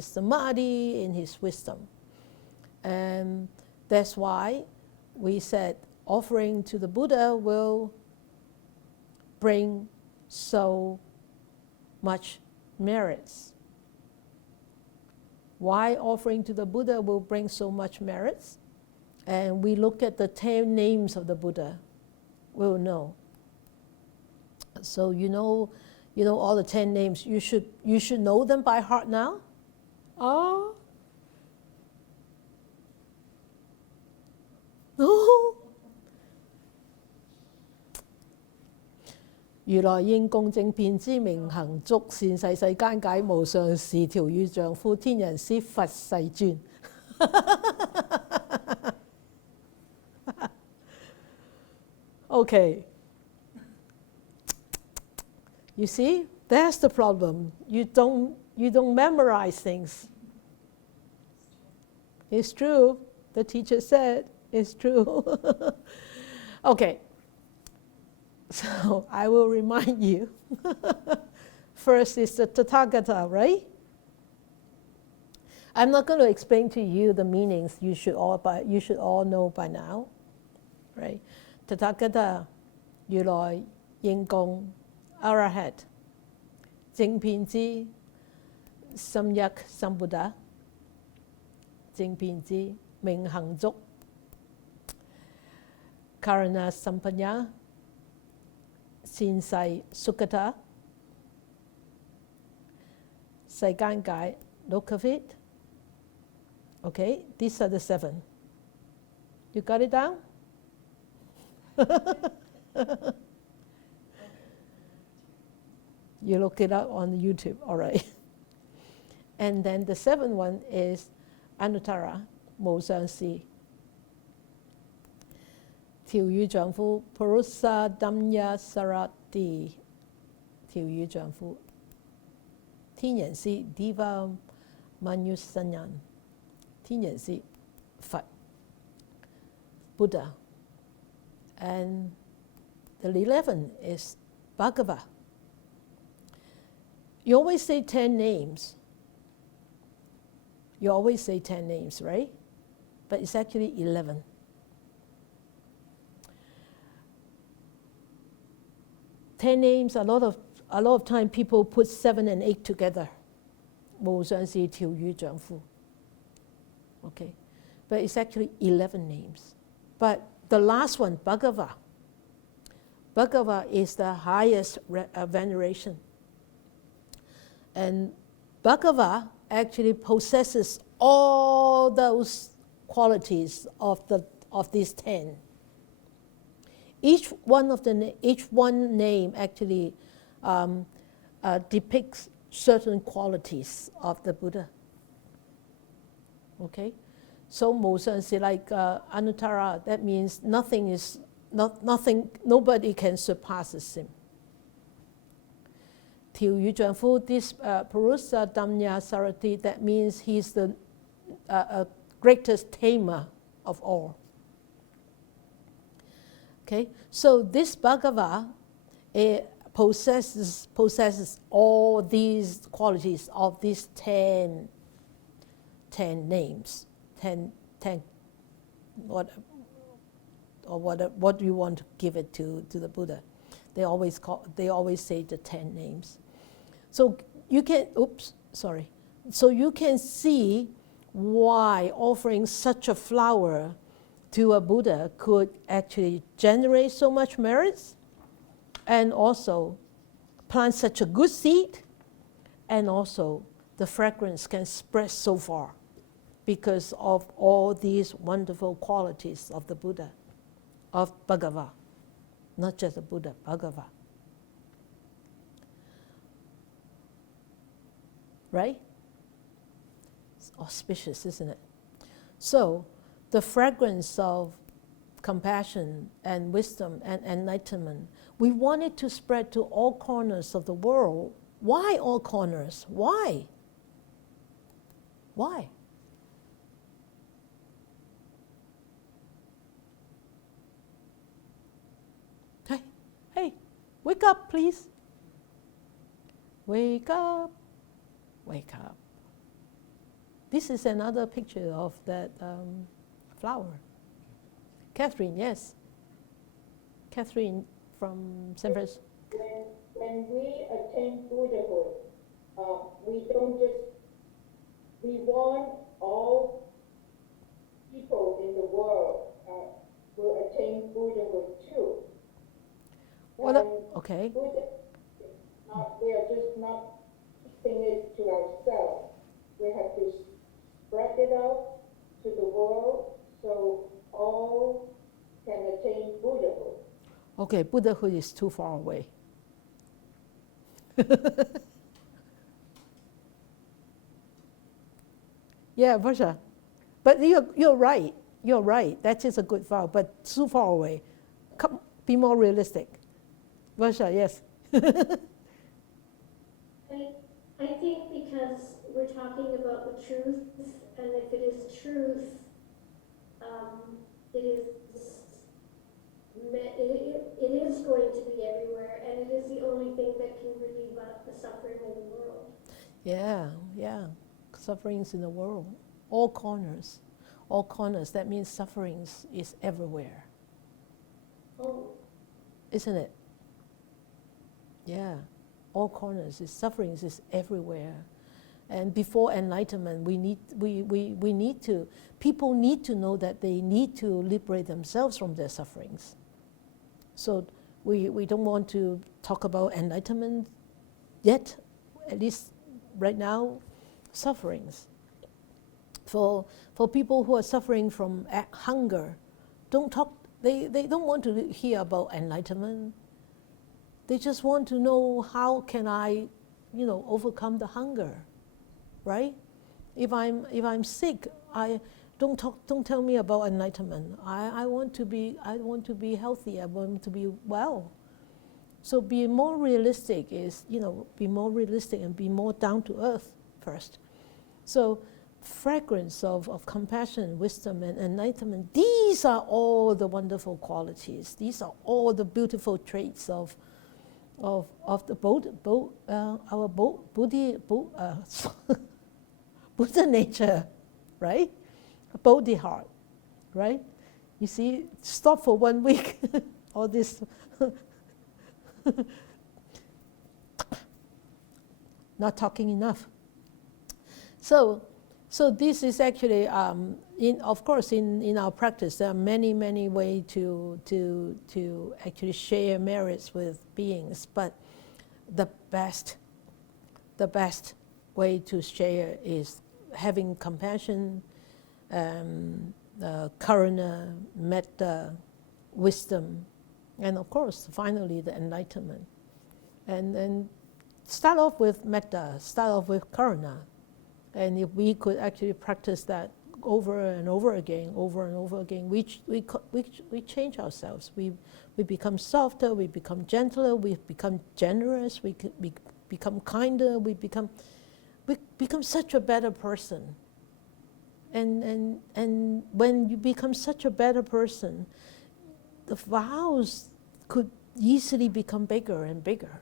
samadhi, in his wisdom. And that's why we said offering to the Buddha will bring so much merits. Why offering to the Buddha will bring so much merits? And we look at the 10 names of the Buddha, we'll know. So you know all the 10 names. You should know them by heart now. Oh, no. 如來應供正遍知明行足善逝世間解無上士調御丈夫天人師佛世尊 Okay. You see, that's the problem. You don't memorize things. It's true. The teacher said it's true. Okay. So I will remind you. First is the Tathagata, right? I'm not going to explain to you the meanings. You should all know by now, right? Tathagata, 如來應供 Arahat, 正遍知 Samyak Sambuddha, 正遍知明行足 Karana Sampanya, 善逝 Sukata, 世間解 Lokavit. Okay, these are the 7. You got it down? You look it up on YouTube, all right. And then the 7th one is Anuttara, 無上士 調御丈夫 Purusa Dhamya Sarati, 調御丈夫 天人師 Diva Manjusanyan, 天人師 佛 Buddha. And the 11th is Bhagava. You always say 10 names. You always say 10 names, right? But it's actually 11. Ten names, a lot of time people put 7 and 8 together. 無上士調御丈夫. Okay. but it's actually 11 names. But the last one, Bhagava. Bhagava is the highest veneration. And Bhagava actually possesses all those qualities of these 10. Each one name actually depicts certain qualities of the Buddha. Okay, so Mosan say like Anuttara, that means nobody can surpass him. Till Yu Zhuanfu, this Purusa Dhamya Sarati, that means he's the greatest tamer of all. Okay, so this Bhagava possesses all these qualities of these 10 names, 10 what do you want to give it to the Buddha? They always say the 10 names. So you can So you can see why offering such a flower to a Buddha could actually generate so much merits, and also plant such a good seed, and also the fragrance can spread so far because of all these wonderful qualities of the Buddha, of Bhagava, not just the Buddha, Bhagava. Right? It's auspicious, isn't it? So, the fragrance of compassion and wisdom and enlightenment, we want it to spread to all corners of the world. Why all corners? Why? Why? Hey, wake up, please. Wake up, wake up. This is another picture of that flower. Catherine, yes. Catherine from San Francisco. When we attain Buddhahood, we want all people in the world will attain Buddhahood too. Okay. Buddha, we are just not keeping it to ourselves. We have to spread it out to the world so all can attain Buddhahood. Okay, Buddhahood is too far away. Yeah, Varsha. But you're right. You're right. That is a good vow, but too far away. Come, be more realistic. Varsha, yes. I think because we're talking about the truth, and if it is truth, it is going to be everywhere, and it is the only thing that can relieve the suffering in the world. Yeah. Sufferings in the world. All corners. All corners. That means sufferings is everywhere. Oh. Isn't it? Yeah. All corners. Sufferings is everywhere. And before enlightenment, people need to know that they need to liberate themselves from their sufferings. So we don't want to talk about enlightenment yet, at least right now, sufferings. For people who are suffering from hunger, they don't want to hear about enlightenment. They just want to know, how can I, overcome the hunger, right? If I'm sick, don't tell me about enlightenment. I want to be healthy. I want to be well. So be more realistic be more realistic and be more down to earth first. So fragrance of compassion, wisdom, and enlightenment, these are all the wonderful qualities. These are all the beautiful traits of the Buddha nature, right? A Bodhi heart, right? You see, stop for 1 week, all this. Not talking enough. So this is actually of course, in our practice, there are many ways to actually share merits with beings, but the best way to share is having compassion, karuna, metta, wisdom, and of course, finally, the enlightenment. And start off with metta, start off with karuna. And if we could actually practice that over and over again, we change ourselves. We become softer, we become gentler, we become generous, we become kinder, we become such a better person. And when you become such a better person, the vows could easily become bigger and bigger.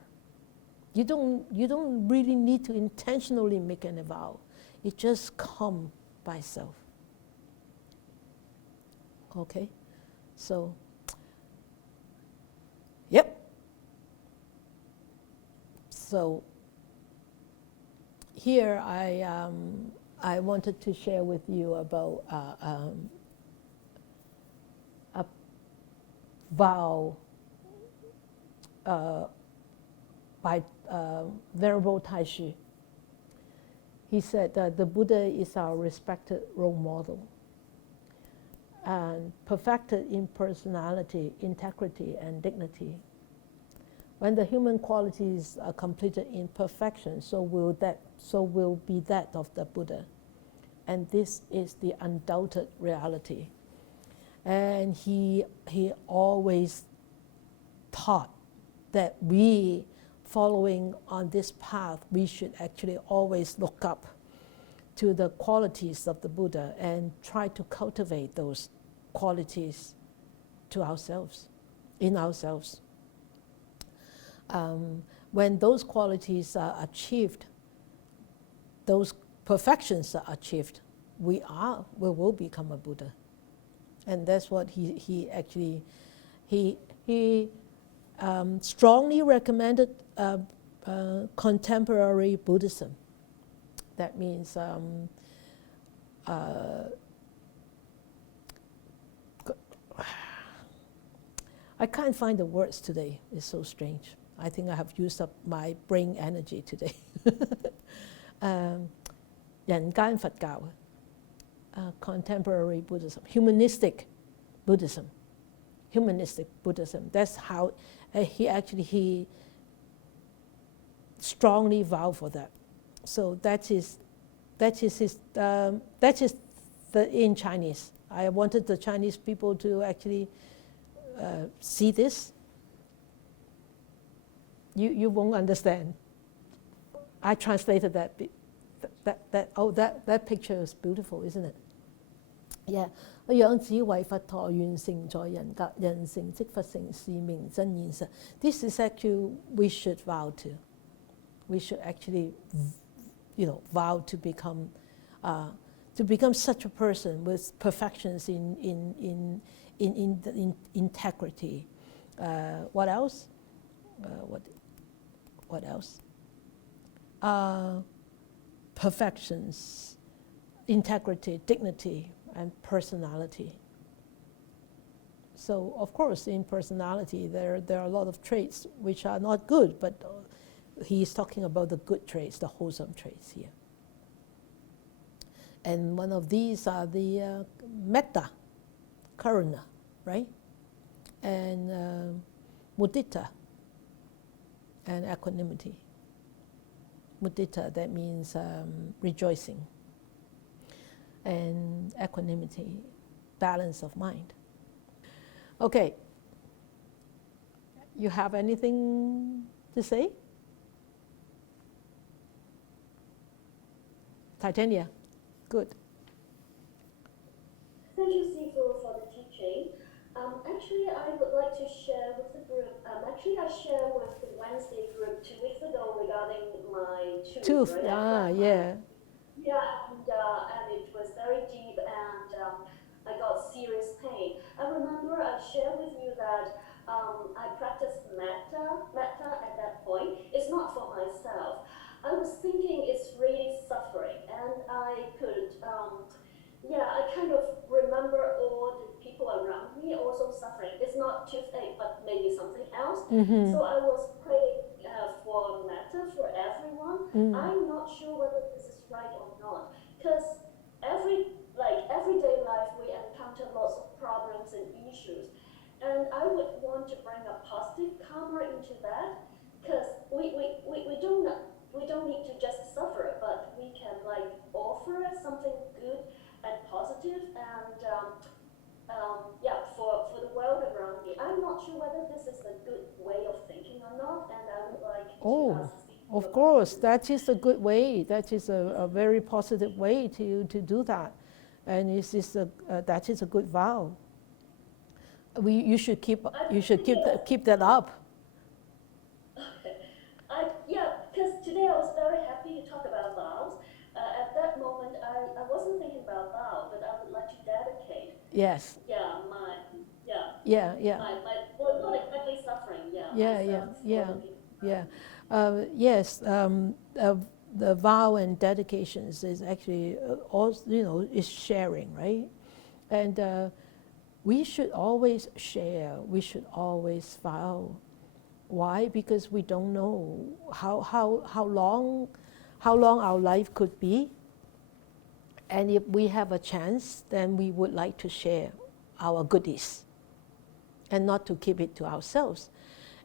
You don't really need to intentionally make any vow. It just comes by itself. Okay? So, yep. So, here I wanted to share with you about a vow by Venerable Taishi. He said that the Buddha is our respected role model, and perfected in personality, integrity, and dignity. When the human qualities are completed in perfection, so will be that of the Buddha. And this is the undoubted reality. And he always taught that we, following on this path, we should actually always look up to the qualities of the Buddha and try to cultivate those qualities to ourselves, in ourselves. When those qualities are achieved, those perfections are achieved, we will become a Buddha. And that's what he actually strongly recommended contemporary Buddhism. That means I can't find the words today. It's so strange. I think I have used up my brain energy today. 人間佛教, contemporary Buddhism, humanistic Buddhism. That's how he strongly vowed for that. So that is in Chinese. I wanted the Chinese people to actually see this. You won't understand. I translated that. That picture is beautiful, isn't it? Yeah. 養子為佛陀，願成在人格，人成即佛成，是名真現實. This is actually we should vow to. We should actually, vow to become such a person with perfections in integrity. What else? What else? Perfections, integrity, dignity, and personality. So, of course, in personality, there are a lot of traits which are not good, but he's talking about the good traits, the wholesome traits here. And one of these are the metta, karuna, right? And mudita, and equanimity. Mudita, that means rejoicing. And equanimity, balance of mind. Okay. You have anything to say? Titania, good. Thank you, Sifu, for the teaching. Actually, I would like to share with the group. Actually, I shared with the Wednesday group 2 weeks ago regarding my tooth. Right? Yeah. Yeah, and it was very deep, and I got serious pain. I remember I shared with you that I practiced metta at that point. It's not for myself. I was thinking it's really suffering, and I could yeah, I kind of remember all the people around me also suffering. It's not toothache, but maybe something else. So I was praying for metta for everyone. I'm not sure whether this is right or not, because everyday life we encounter lots of problems and issues, and I would want to bring a positive karma into that, because we don't need to just suffer, but we can like offer something good and positive, and yeah, for the world around me. I'm not sure whether this is a good way of thinking or not, and I would like to ask you Of about course, this. that is a good way. That is a very positive way to do that, and that is a good vow. You should keep keep that up. Okay. Yeah, because today I was very happy to talk about vows. At that moment, I wasn't thinking about vow, but I would like to dedicate. Yes. Yeah. Well, not exactly suffering. Yeah. Myself for the people. Yes. The vow and dedications is actually also, is sharing, right? And we should always share. We should always vow. Why? Because we don't know how long our life could be, and if we have a chance, then we would like to share our goodies, and not to keep it to ourselves.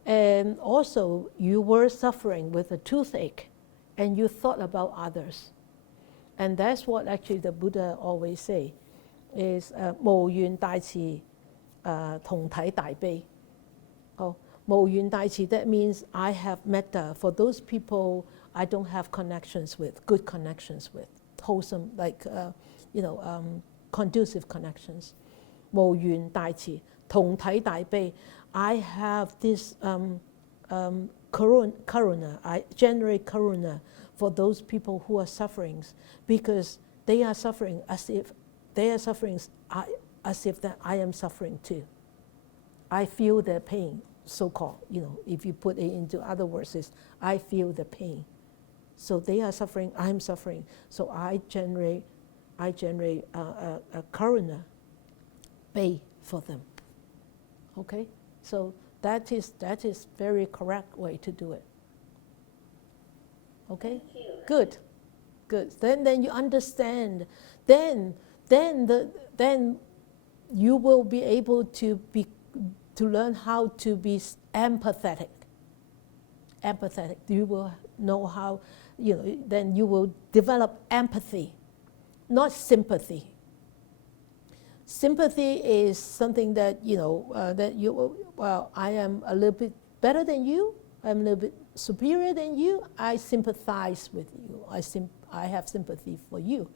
And also, you were suffering with a toothache, and you thought about others, and that's what actually the Buddha always say, is 無緣大慈，同體大悲。Oh, 無緣大慈, that means I have metta for those people I don't have connections with, good connections with, wholesome, like, conducive connections. 無緣大慈，同體大悲. I have this karuna, I generate karuna for those people who are suffering, because they are suffering as if that I am suffering too. I feel their pain, so-called, if you put it into other words, is I feel the pain. So they are suffering, I'm suffering. So I generate a karuna, pay for them. Okay? So that is very correct way to do it. Okay? Thank you. Good. Then you understand. Then you will be able to learn how to be empathetic. You will know how, then you will develop empathy, not sympathy. Sympathy is something that, I am a little bit better than you, I'm a little bit superior than you, I sympathize with you, I have sympathy for you.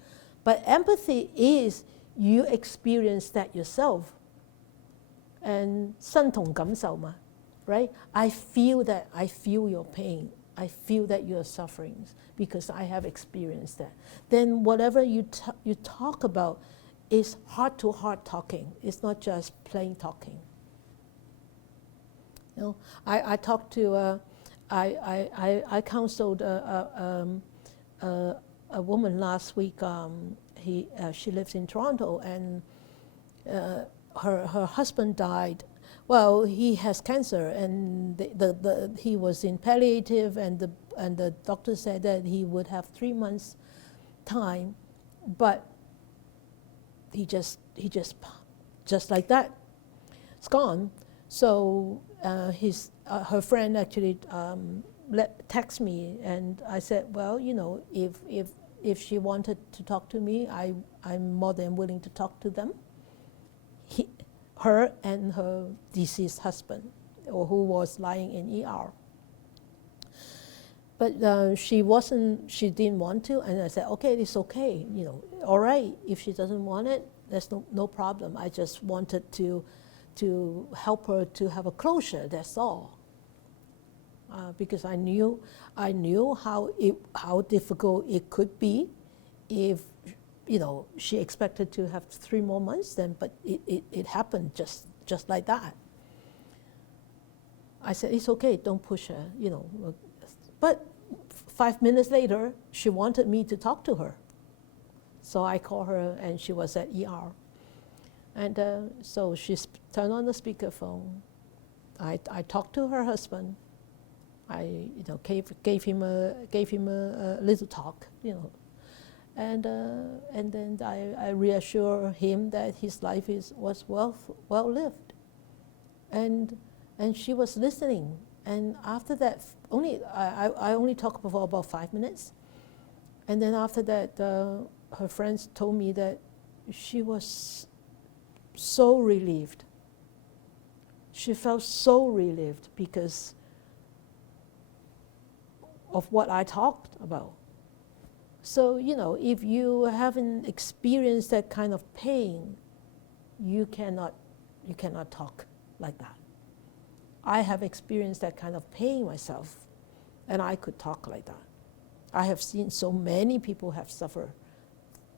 But empathy is you experience that yourself. And 身同感受嘛, right? I feel your pain. I feel that you're suffering because I have experienced that. Then whatever you talk about is heart-to-heart talking. It's not just plain talking. I talked to, I counseled a woman last week. She lives in Toronto, and her husband died. Well, he has cancer, and he was in palliative, and the doctor said that he would have 3 months time, but he just like that, it's gone. So her friend actually text me, and I said, well, if she wanted to talk to me, I'm more than willing to talk to them. Her and her deceased husband, or who was lying in ER. But she didn't want to, and I said, okay, it's okay, all right, if she doesn't want it, there's no problem. I just wanted to help her to have a closure, that's all. Because I knew how difficult it could be if she expected to have 3 more months, but it happened just like that. I said, it's okay, don't push her, But 5 minutes later, she wanted me to talk to her. So I called her, and she was at ER. And so she turned on the speakerphone. I talked to her husband. I gave him a little talk, and then I reassure him that his life was well lived, and she was listening. And after that, I only talked for about 5 minutes, and then after that, her friends told me that she was so relieved. She felt so relieved because of what I talked about. So, if you haven't experienced that kind of pain, you cannot talk like that. I have experienced that kind of pain myself, and I could talk like that. I have seen so many people have suffered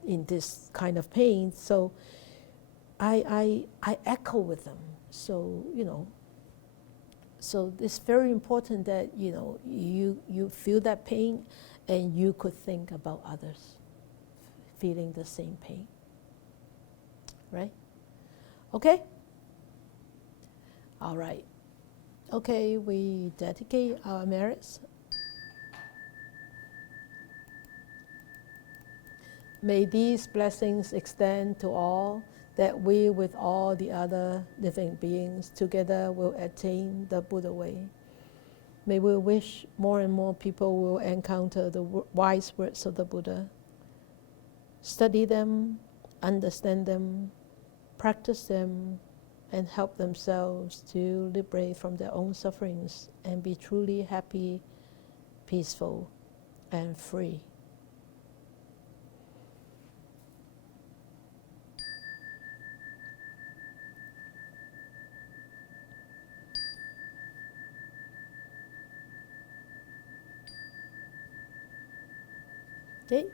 in this kind of pain, so I echo with them. So, so it's very important that, you feel that pain and you could think about others feeling the same pain. Right? Okay? All right. Okay, we dedicate our merits. May these blessings extend to all, that we with all the other living beings together will attain the Buddha way. May we wish more and more people will encounter the wise words of the Buddha, study them, understand them, practice them, and help themselves to liberate from their own sufferings and be truly happy, peaceful, and free. Okay.